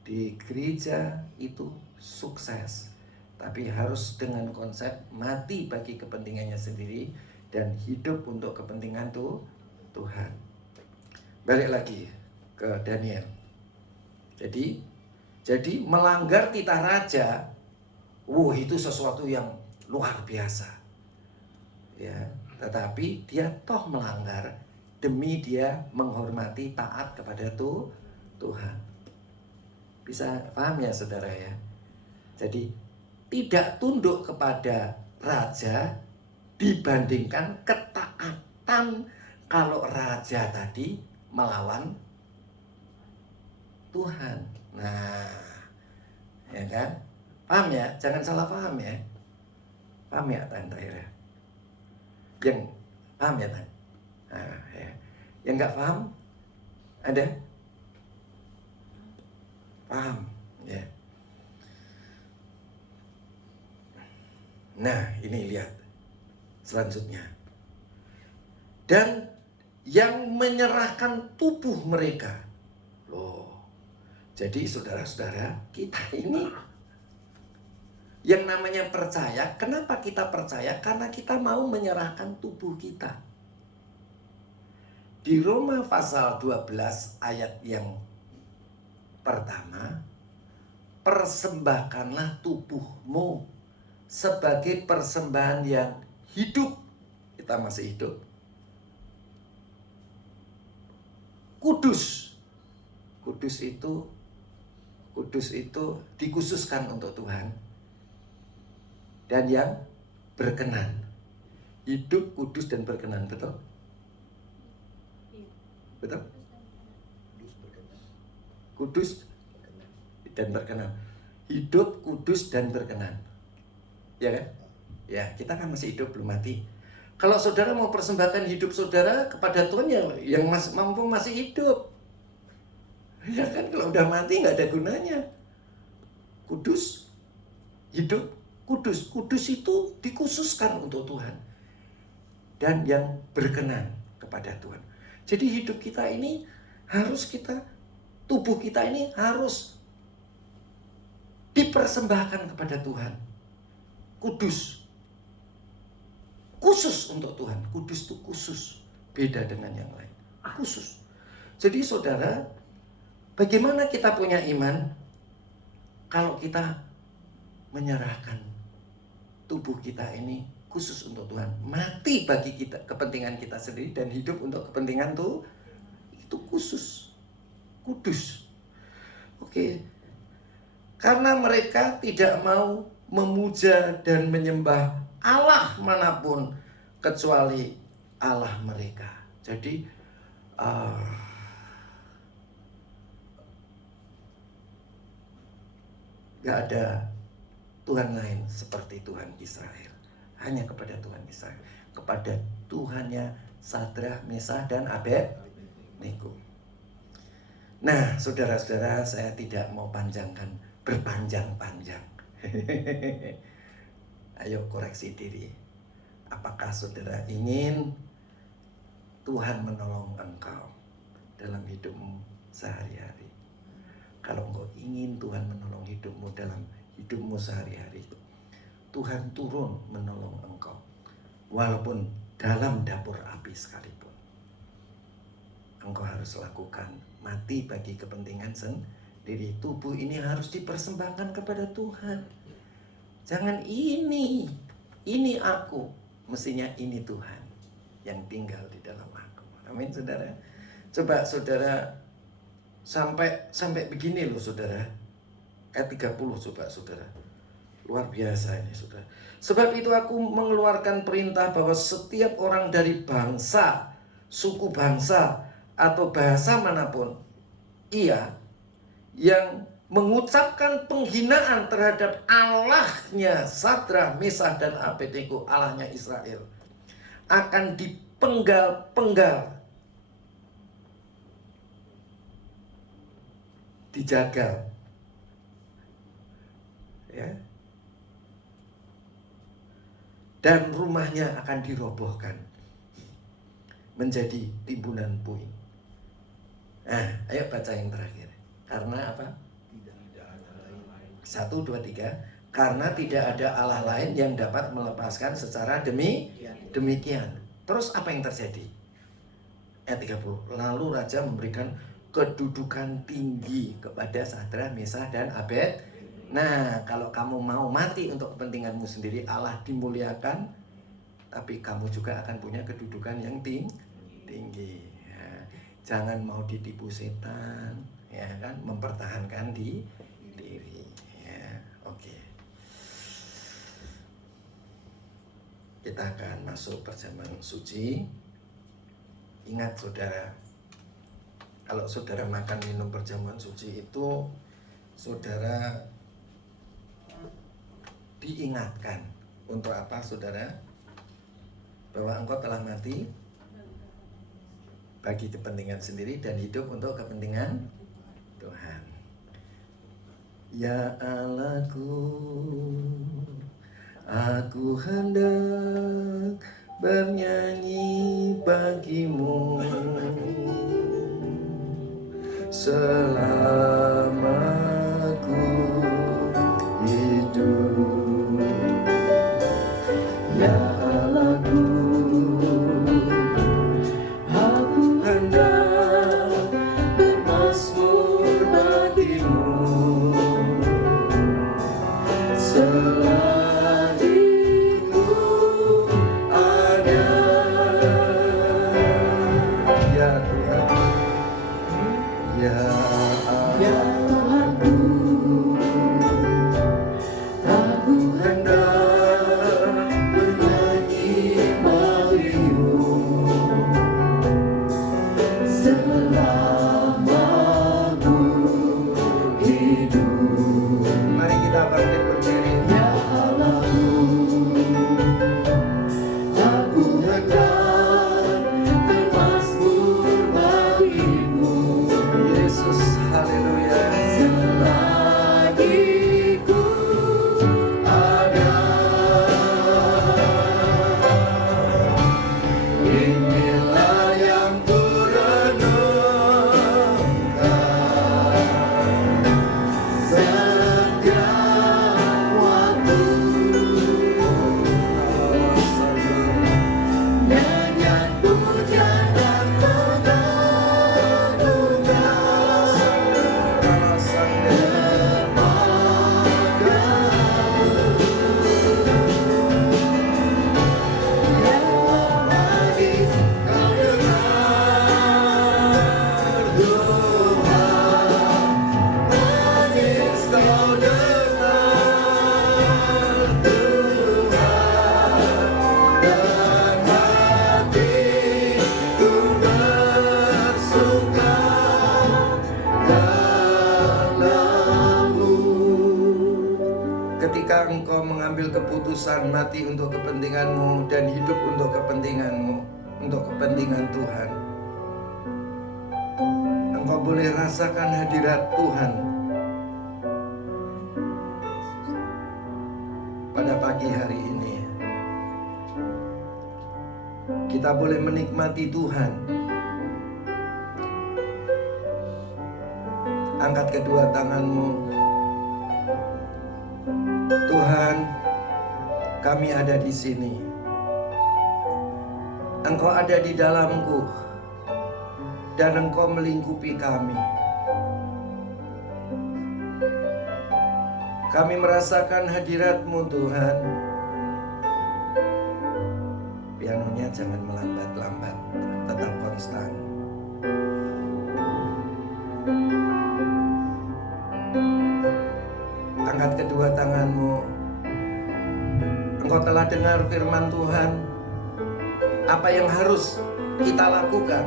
di gereja itu sukses. Tapi harus dengan konsep mati bagi kepentingannya sendiri dan hidup untuk kepentingan Tuhan. Balik lagi ke Daniel. Jadi melanggar titah raja, itu sesuatu yang luar biasa. Ya, tetapi dia toh melanggar demi dia menghormati taat kepada Tuhan. Bisa paham ya saudara ya? Jadi tidak tunduk kepada raja dibandingkan ketaatan kalau raja tadi melawan Tuhan. Nah, ya kan? Paham ya? Jangan salah paham ya. Paham ya Tante ya? Yang paham ya Tante? Nah, ya. Yang nggak paham ada? Paham ya. Nah, ini lihat selanjutnya. Dan yang menyerahkan tubuh mereka. Loh. Jadi saudara-saudara, kita ini yang namanya percaya. Kenapa kita percaya? Karena kita mau menyerahkan tubuh kita. Di Roma pasal 12 ayat yang pertama, persembahkanlah tubuhmu sebagai persembahan yang hidup. Kita masih hidup. Kudus. Kudus itu dikhususkan untuk Tuhan. Dan yang berkenan. Hidup, kudus, dan berkenan. Betul? Betul? Kudus dan berkenan. Hidup, kudus, dan berkenan. Ya kan? Ya, kita kan masih hidup, belum mati. Kalau saudara mau persembahkan hidup saudara kepada Tuhan, ya yang mampu masih hidup. Ya kan, kalau udah mati nggak ada gunanya. Kudus, hidup, kudus. Kudus itu dikhususkan untuk Tuhan. Dan yang berkenan kepada Tuhan. Jadi hidup kita ini harus tubuh kita ini harus dipersembahkan kepada Tuhan. Kudus. Khusus untuk Tuhan. Kudus itu khusus. Beda dengan yang lain. Khusus. Jadi saudara, bagaimana kita punya iman kalau kita menyerahkan tubuh kita ini khusus untuk Tuhan, mati bagi kita, kepentingan kita sendiri, dan hidup untuk kepentingan itu khusus, kudus. Oke. Karena mereka tidak mau memuja dan menyembah Allah manapun kecuali Allah mereka. Jadi gak ada Tuhan lain seperti Tuhan Israel. Hanya kepada Tuhan Israel. Kepada Tuhannya Sadrah, Mesah, dan Abednego. Nah, saudara-saudara, saya tidak mau berpanjang-panjang. Ayo koreksi diri. Apakah saudara ingin Tuhan menolong engkau dalam hidupmu sehari-hari? Kalau engkau ingin Tuhan menolong hidupmu dalam hidupmu sehari-hari, Tuhan turun menolong engkau. Walaupun dalam dapur api sekalipun, engkau harus lakukan mati bagi kepentingan sendiri. Tubuh ini harus dipersembahkan kepada Tuhan. Jangan ini aku, mestinya ini Tuhan yang tinggal di dalam aku. Amin saudara. Coba saudara sampai begini loh saudara. Ayat 30 coba saudara. Luar biasa ini saudara. Sebab itu aku mengeluarkan perintah bahwa setiap orang dari bangsa, suku bangsa, atau bahasa manapun, ia yang mengucapkan penghinaan terhadap Allahnya Sadrah, Mesah, dan Abednego, Allahnya Israel, akan dipenggal-penggal dijagal. Ya. Dan rumahnya akan dirobohkan menjadi timbunan puing. Nah, ayo baca yang terakhir. Karena apa? 1, 2, 3. Karena tidak ada Allah lain yang dapat melepaskan secara demikian. Terus apa yang terjadi? Ayat 30. Lalu raja memberikan kedudukan tinggi kepada Sadrak, Mesah, dan Abed. Nah, kalau kamu mau mati untuk kepentinganmu sendiri, Allah dimuliakan, tapi kamu juga akan punya kedudukan yang tinggi. Ya, jangan mau ditipu setan, ya kan? Mempertahankan diri. Ya, oke. Kita akan masuk perjamuan suci. Ingat saudara, kalau saudara makan minum perjamuan suci itu, saudara diingatkan untuk apa saudara? Bahwa engkau telah mati bagi kepentingan sendiri dan hidup untuk kepentingan Tuhan. Ya Allahku, aku hendak bernyanyi bagimu selama ku hidup. Ya Allahku, aku hendak bermazmur bagimu selagi ku ada. Ya Tuhan, ya Tuhanku, aku hendak bernyanyi bagimu selama ku hidup. Mari kita bangkit berdiri. Ya Allahku, aku hendak bermazmur bagimu. Yesus, haleluya. Selagi ku ada, inilah yang ku renungkan setiap waktu. Nyanyian pujian dan ketika engkau mengambil keputusan mati untuk kepentinganmu dan hidup untuk kepentinganmu, untuk kepentingan Tuhan, engkau boleh rasakan hadirat Tuhan. Pada pagi hari ini kita boleh menikmati Tuhan. Angkat kedua tanganmu. Tuhan, kami ada di sini. Engkau ada di dalamku dan Engkau melingkupi kami. Kami merasakan hadirat-Mu, Tuhan. Pianonya jangan melambat-lambat, tetap konstan. Angkat kedua tanganmu. Engkau telah dengar firman Tuhan. Apa yang harus kita lakukan?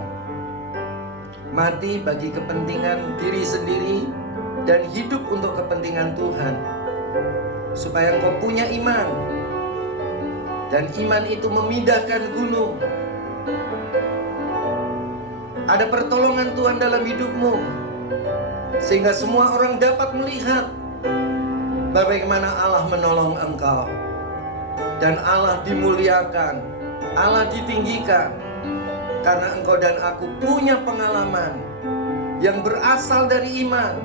Mati bagi kepentingan diri sendiri dan hidup untuk kepentingan Tuhan, supaya engkau punya iman, dan iman itu memindahkan gunung. Ada pertolongan Tuhan dalam hidupmu. sehingga semua orang dapat melihat bagaimana Allah menolong engkau. Dan Allah dimuliakan, Allah ditinggikan, karena engkau dan aku punya pengalaman yang berasal dari iman.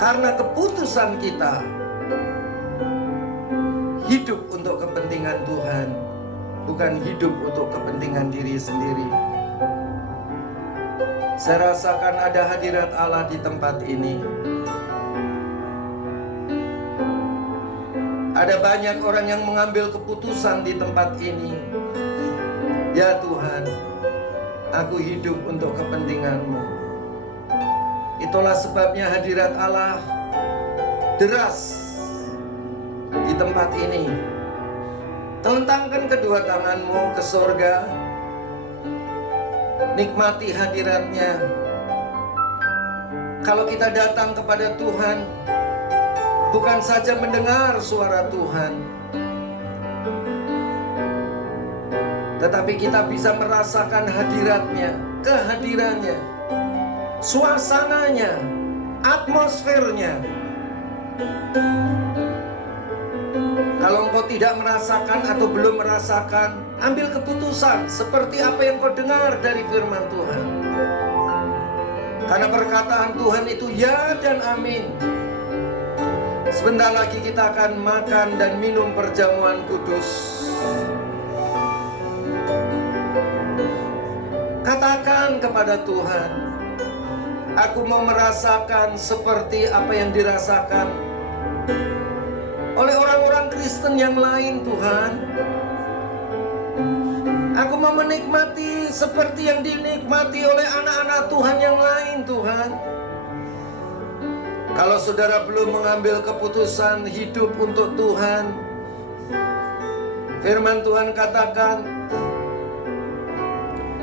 Karena keputusan kita hidup untuk kepentingan Tuhan, bukan hidup untuk kepentingan diri sendiri. Saya rasakan ada hadirat Allah di tempat ini. Ada banyak orang yang mengambil keputusan di tempat ini. Ya Tuhan, aku hidup untuk kepentingan-Mu. Itulah sebabnya hadirat Allah deras di tempat ini. Telentangkan kedua tanganmu ke surga. Nikmati hadiratnya. Kalau kita datang kepada Tuhan, bukan saja mendengar suara Tuhan, tetapi kita bisa merasakan hadiratnya, kehadirannya, suasananya, atmosfernya. Kalau engkau tidak merasakan atau belum merasakan, ambil keputusan seperti apa yang kau dengar dari firman Tuhan. Karena perkataan Tuhan itu ya dan amin. Sebentar lagi kita akan makan dan minum perjamuan kudus. Katakan kepada Tuhan, aku mau merasakan seperti apa yang dirasakan oleh orang-orang Kristen yang lain, Tuhan. Aku mau menikmati seperti yang dinikmati oleh anak-anak Tuhan yang lain, Tuhan. Kalau saudara belum mengambil keputusan hidup untuk Tuhan, firman Tuhan katakan,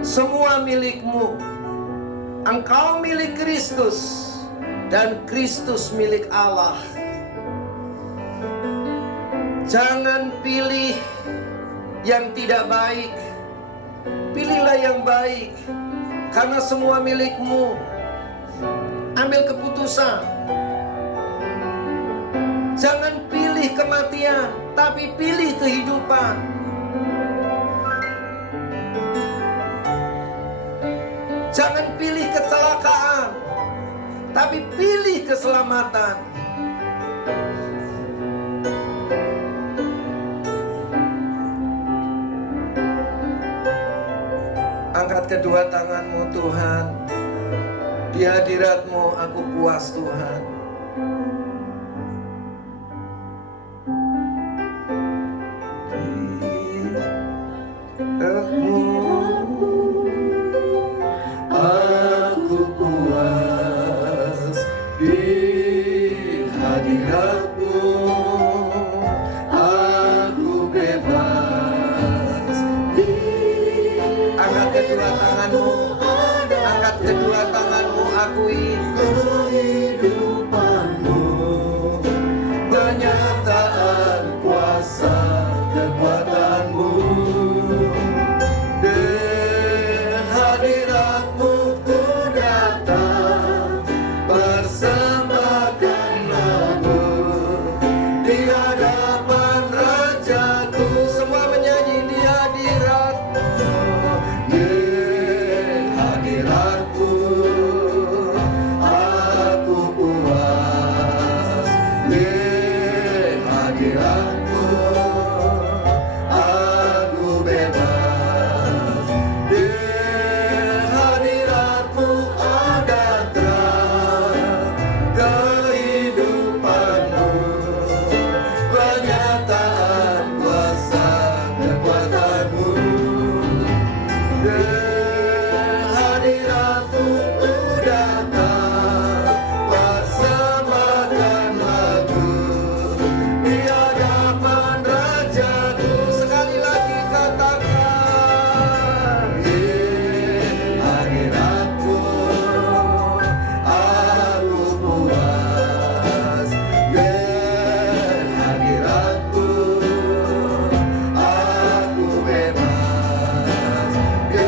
semua milikmu. Engkau milik Kristus dan Kristus milik Allah. Jangan pilih yang tidak baik, pilihlah yang baik, karena semua milikmu. Ambil keputusan. Jangan pilih kematian, tapi pilih kehidupan. Jangan pilih kecelakaan, tapi pilih keselamatan. Angkat kedua tanganmu, Tuhan. Di hadirat-Mu aku puas, Tuhan. Aku puas di hadirat-Mu. Aku bebas. Angkat kedua tanganmu. Angkat kedua tanganmu, akui kehidupanmu. Penyataan kuasa kekuatanmu. Di hadirat-Mu ku datang, persembahkan lagu di hadapan Rajaku. Semua menyanyi di hadirat-Mu. Di hadirat-Mu aku puas. Di hadirat-Mu aku bebas. Di hadirat-Mu ada terang kehidupanmu. Penyataan kuasa kekuatanmu. Di hadirat-Mu ku datang, persembahkan lagu di hadapan Rajaku. Sekali lagi katakan, di hadirat-Mu aku puas. Di hadirat-Mu aku bebas. Di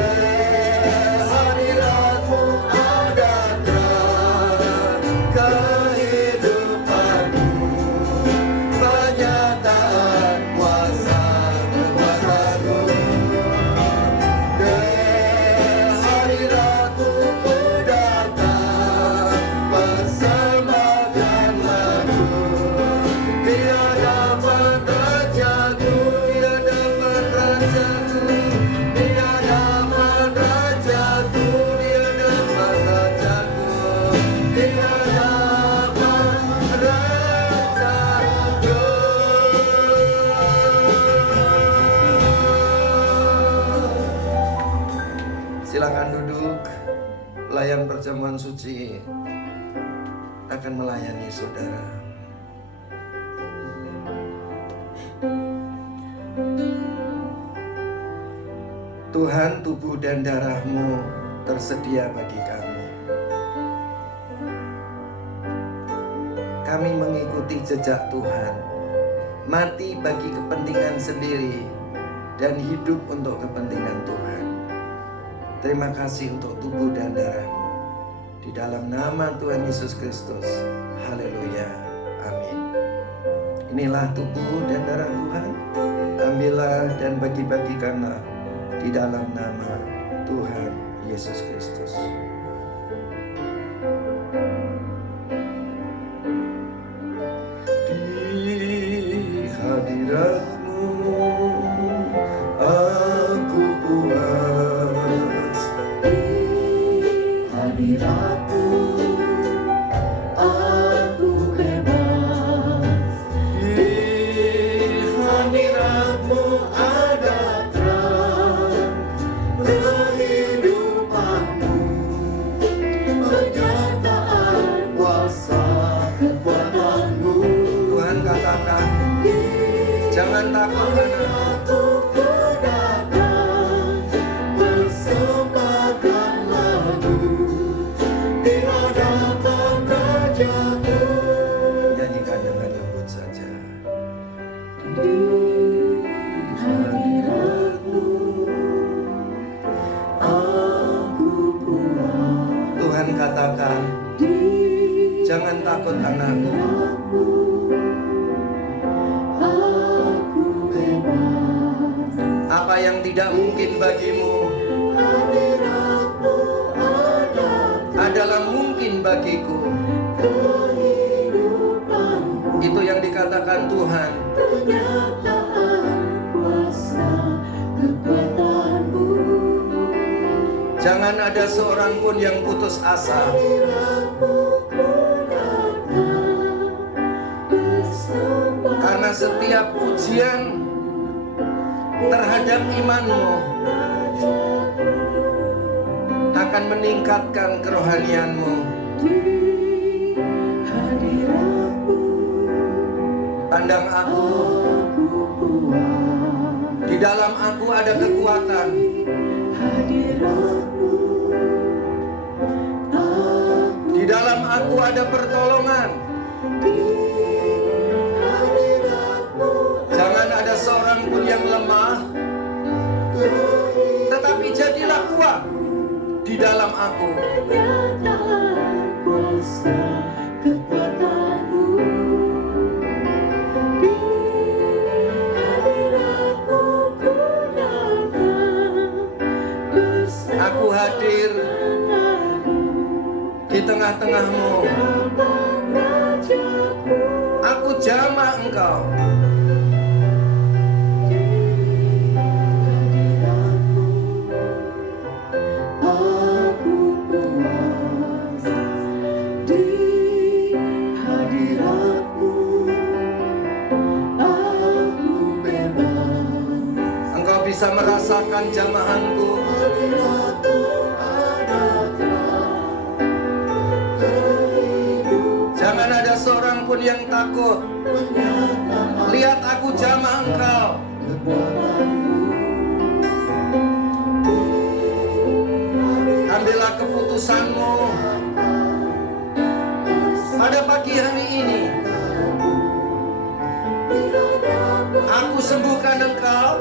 Silakan duduk. Pelayan perjamuan suci akan melayani saudara. Tuhan, tubuh dan darah-Mu tersedia bagi kami. Kami mengikuti jejak Tuhan, mati bagi kepentingan sendiri dan hidup untuk kepentingan Tuhan. Terima kasih untuk tubuh dan darah-Mu. Di dalam nama Tuhan Yesus Kristus. Haleluya. Amin. Inilah tubuh dan darah Tuhan. Ambillah dan bagi-bagikanlah di dalam nama Tuhan Yesus Kristus. Di hadirat-Mu aku puas. Hadirat-Mu aku bebas. Di hadirat-Mu ada terang kehidupan-Mu, Pernyataan kuasa kekuatan-Mu. Tuhan katakan, jangan takut anakku. Aku datang persembahkan lagu di hadapan Raja-Ku. Nyanyikan dengan lembut saja. Di hadirat-Mu aku puas. Tuhan katakan, Di jangan takut anakku. aku bebas. Apa yang tidak mungkin bagimu Hadirat-Mu ada adalah mungkin bagiku. kehidupan-Mu. Itu yang dikatakan Tuhan. Pernyataan kuasa kekuatan-Mu. Jangan ada seorang pun yang putus asa. Hadirat-Mu ku datang bersembah. Karena setiap ujian terhadap imanmu akan meningkatkan kerohanianmu. Di hadirat-Mu Pandang aku, aku puas. di dalam aku ada kekuatan. Hadirat-Mu aku Di dalam aku ada pertolongan. di hadirat-Mu Jangan ada seorang pun yang lemah, tetapi jadilah kuat di dalam aku. pernyataan kuasa kekuatan-Mu. Di hadirat-Mu ku datang bersama Aku hadir di tengah-tengahmu. Raja-Ku. Aku jamah engkau. Hadirat-Mu aku puas. Di hadirat-Mu aku bebas. Engkau bisa merasakan jamahanku. Hadirat-Mu ada terang kehidupan. Jangan ada seorang pun yang takut. Lihat aku jamah engkau. Ambillah keputusanmu pada pagi hari ini. Aku sembuhkan engkau.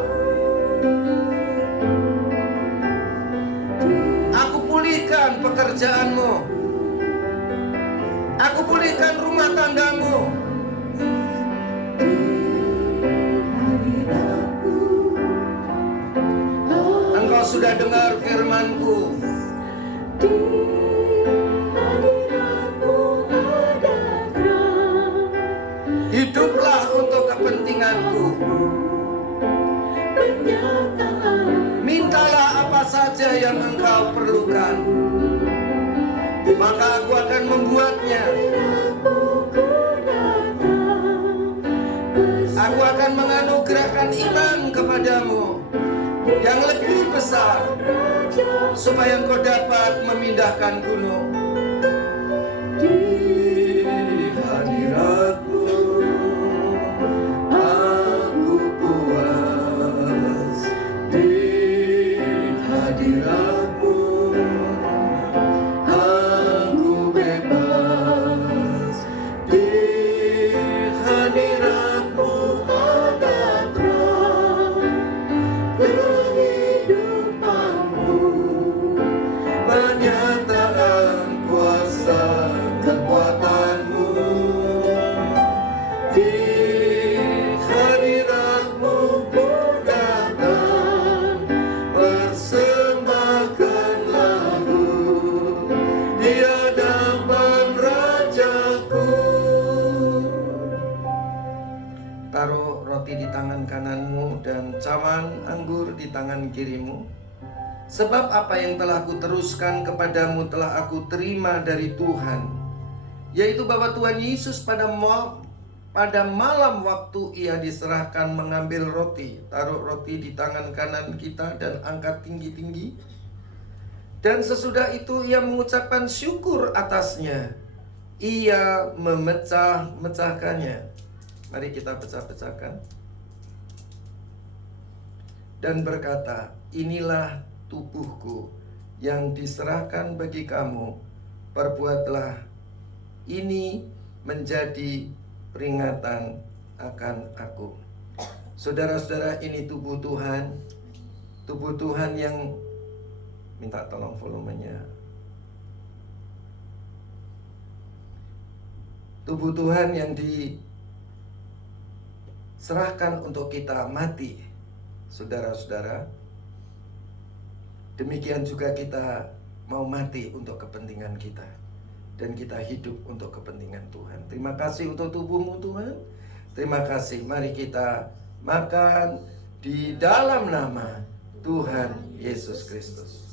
Aku pulihkan pekerjaanmu. Aku pulihkan rumah tanggamu. Engkau sudah dengar firman-Ku. Di hadirat-Mu ada terang. Hiduplah untuk kepentinganku. Pernyataan Mintalah apa saja yang engkau perlukan, maka aku akan membuatnya. hadirat-Mu ku datang bersama. Aku akan menganugerahkan iman kepadamu yang lebih besar supaya Engkau dapat memindahkan gunung. Di hadirat-Mu aku puas, di hadirat-Mu aku bebas, di hadirat-Mu ada terang kehidupan-Mu, penyataan kuasa kekuatan-Mu. Di hadirat-Mu ku datang, persembahkan lagu di hadapan Rajaku. Taruh roti di tangan kananmu dan cawan anggur di tangan kirimu. Sebab apa yang telah aku teruskan kepadamu telah aku terima dari Tuhan, yaitu bahwa Tuhan Yesus pada malam waktu Ia diserahkan mengambil roti, taruh roti di tangan kanan kita dan angkat tinggi-tinggi. Dan sesudah itu Ia mengucapkan syukur atasnya. Ia memecah-mecahkannya. Mari kita pecah-pecahkan. Dan berkata, inilah tubuhku yang diserahkan bagi kamu. Perbuatlah ini menjadi peringatan akan aku. Saudara-saudara, ini tubuh Tuhan. Tubuh Tuhan yang, minta tolong volumenya. Tubuh Tuhan yang diserahkan untuk kita mati. Saudara-saudara, demikian juga kita mau mati untuk kepentingan kita, dan kita hidup untuk kepentingan Tuhan. Terima kasih untuk tubuhmu Tuhan. Terima kasih. Mari kita makan di dalam nama Tuhan Yesus Kristus.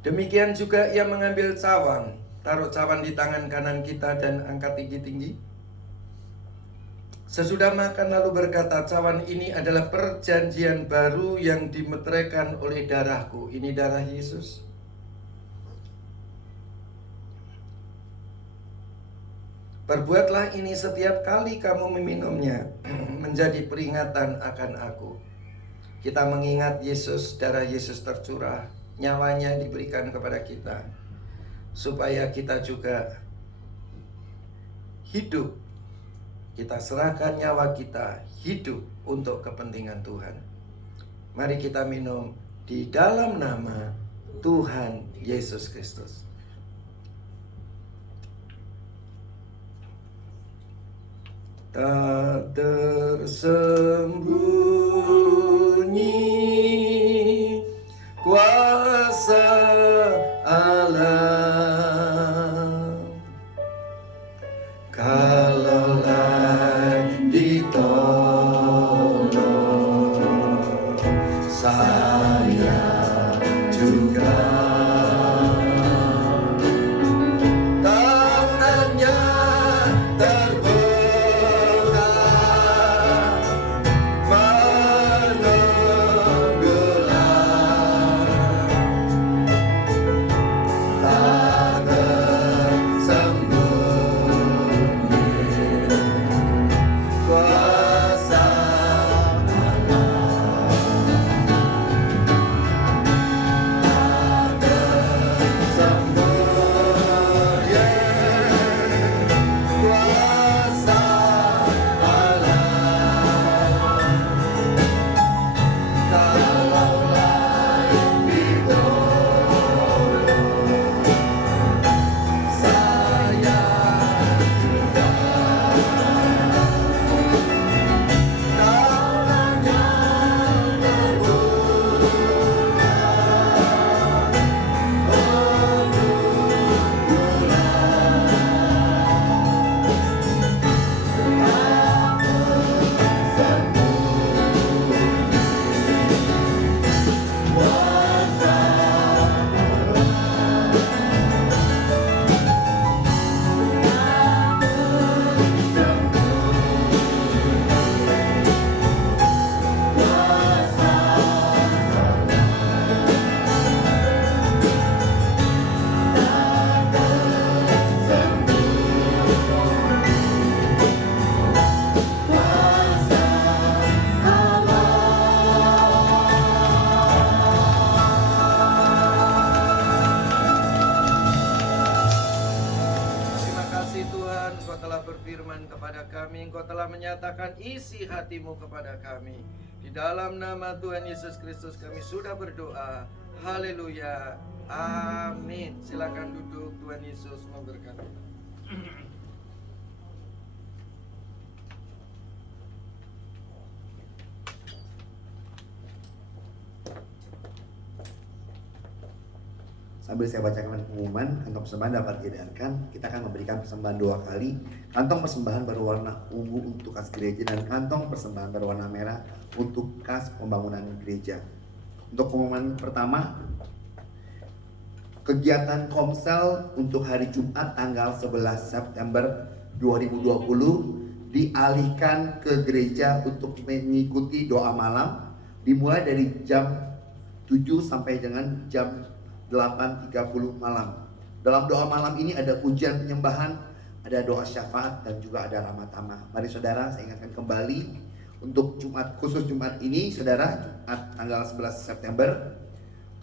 Demikian juga Ia mengambil cawan, taruh cawan di tangan kanan kita dan angkat tinggi-tinggi. Sesudah makan lalu berkata, cawan ini adalah perjanjian baru yang dimeteraikan oleh darahku. Ini darah Yesus. Perbuatlah ini setiap kali kamu meminumnya, menjadi peringatan akan aku. Kita mengingat Yesus, darah Yesus tercurah, nyawanya diberikan kepada kita, supaya kita juga hidup. Kita serahkan nyawa kita, hidup untuk kepentingan Tuhan. Mari kita minum di dalam nama Tuhan Yesus Kristus. Tak tersembunyi kuasa Allah, kalaulah ditolong, saya juga tangannya terbelah menenggelam, tak tersembunyi telah berfirman kepada kami, Engkau telah menyatakan isi hatimu kepada kami. Di dalam nama Tuhan Yesus Kristus kami sudah berdoa. Haleluya. Amin. Silakan duduk. Tuhan Yesus memberkati. Sambil saya bacakan pengumuman, kantong persembahan dapat diedarkan. Kita akan memberikan persembahan 2 kali. Kantong persembahan berwarna ungu untuk kas gereja dan kantong persembahan berwarna merah untuk kas pembangunan gereja. Untuk pengumuman pertama, kegiatan Komsel untuk hari Jumat tanggal 11 September 2020 dialihkan ke gereja untuk mengikuti doa malam dimulai dari jam 7 sampai dengan jam 8.30 malam. Dalam doa malam ini ada pujian penyembahan, ada doa syafaat dan juga ada ramah tamah. Mari saudara, saya ingatkan kembali untuk Jumat, khusus Jumat ini saudara, Jumat tanggal 11 September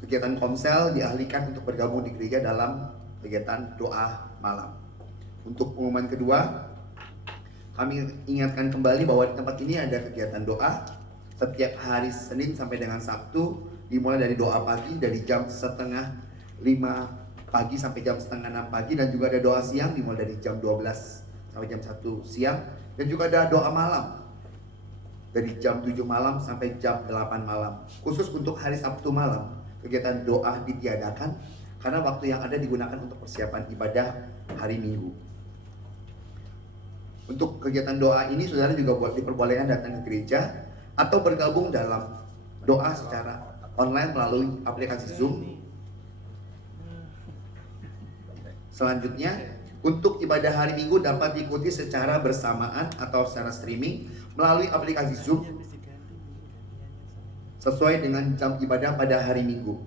kegiatan Komsel dialihkan untuk bergabung di gereja dalam kegiatan doa malam. Untuk pengumuman kedua, kami ingatkan kembali bahwa di tempat ini ada kegiatan doa setiap hari Senin sampai dengan Sabtu, dimulai dari doa pagi dari jam 4:30 pagi sampai jam 5:30 pagi, dan juga ada doa siang dimulai dari jam 12 sampai jam 1 siang, dan juga ada doa malam dari jam 7 malam sampai jam 8 malam. Khusus untuk hari Sabtu malam kegiatan doa ditiadakan karena waktu yang ada digunakan untuk persiapan ibadah hari Minggu. Untuk kegiatan doa ini saudara juga diperbolehkan datang ke gereja atau bergabung dalam doa secara online melalui aplikasi Zoom. Selanjutnya, untuk ibadah hari Minggu dapat diikuti secara bersamaan atau secara streaming melalui aplikasi Zoom sesuai dengan jam ibadah pada hari Minggu.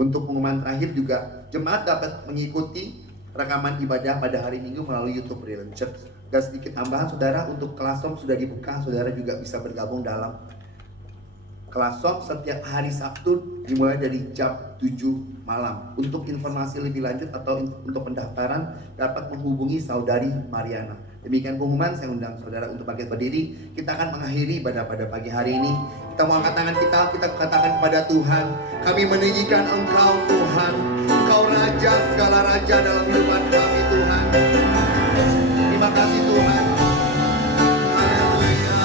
Untuk pengumuman terakhir juga, jemaat dapat mengikuti rekaman ibadah pada hari Minggu melalui YouTube Brilliant Church. Dan sedikit tambahan saudara, untuk Klasom sudah dibuka, saudara juga bisa bergabung dalam Klasom setiap hari Sabtu dimulai dari jam 7 malam. Untuk informasi lebih lanjut atau untuk pendaftaran dapat menghubungi saudari Mariana. Demikian pengumuman, saya undang saudara untuk bangkit berdiri. Kita akan mengakhiri ibadah pada pagi hari ini. Kita mau angkat tangan kita katakan kepada Tuhan, kami meninggikan Engkau Tuhan, Engkau Raja segala raja dalam kehidupan kami Tuhan. Terima kasih Tuhan. Haleluya.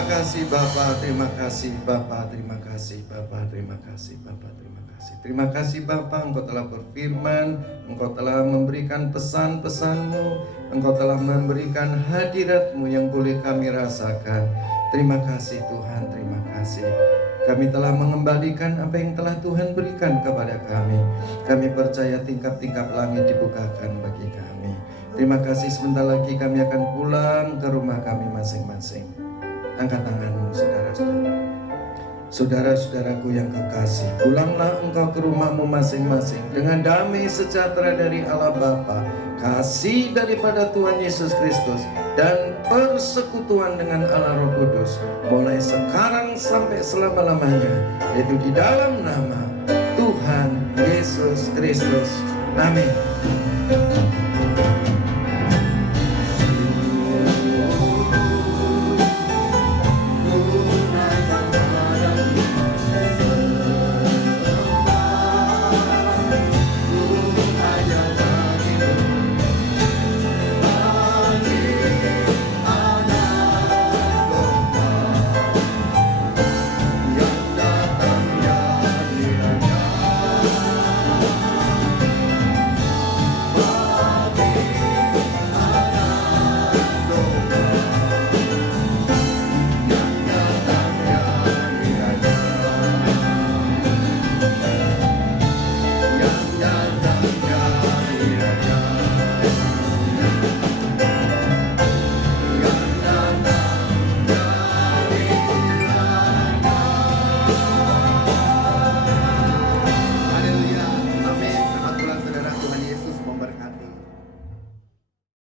Terima kasih Bapa, terima kasih Bapa, terima kasih Bapa, terima kasih Bapa, terima kasih. Terima kasih Bapa, Engkau telah berfirman, Engkau telah memberikan pesan-pesan-Mu, Engkau telah memberikan hadirat-Mu yang boleh kami rasakan. Terima kasih Tuhan, terima kasih. Kami telah mengembalikan apa yang telah Tuhan berikan kepada kami. Kami percaya tingkap-tingkap langit dibukakan bagi kami. Terima kasih, sebentar lagi kami akan pulang ke rumah kami masing-masing. Angkat tanganmu saudara-saudara. Saudara-saudaraku yang kekasih, pulanglah engkau ke rumahmu masing-masing dengan damai sejahtera dari Allah Bapa, kasih daripada Tuhan Yesus Kristus, dan persekutuan dengan Allah Roh Kudus mulai sekarang sampai selama-lamanya, yaitu di dalam nama Tuhan Yesus Kristus. Amin.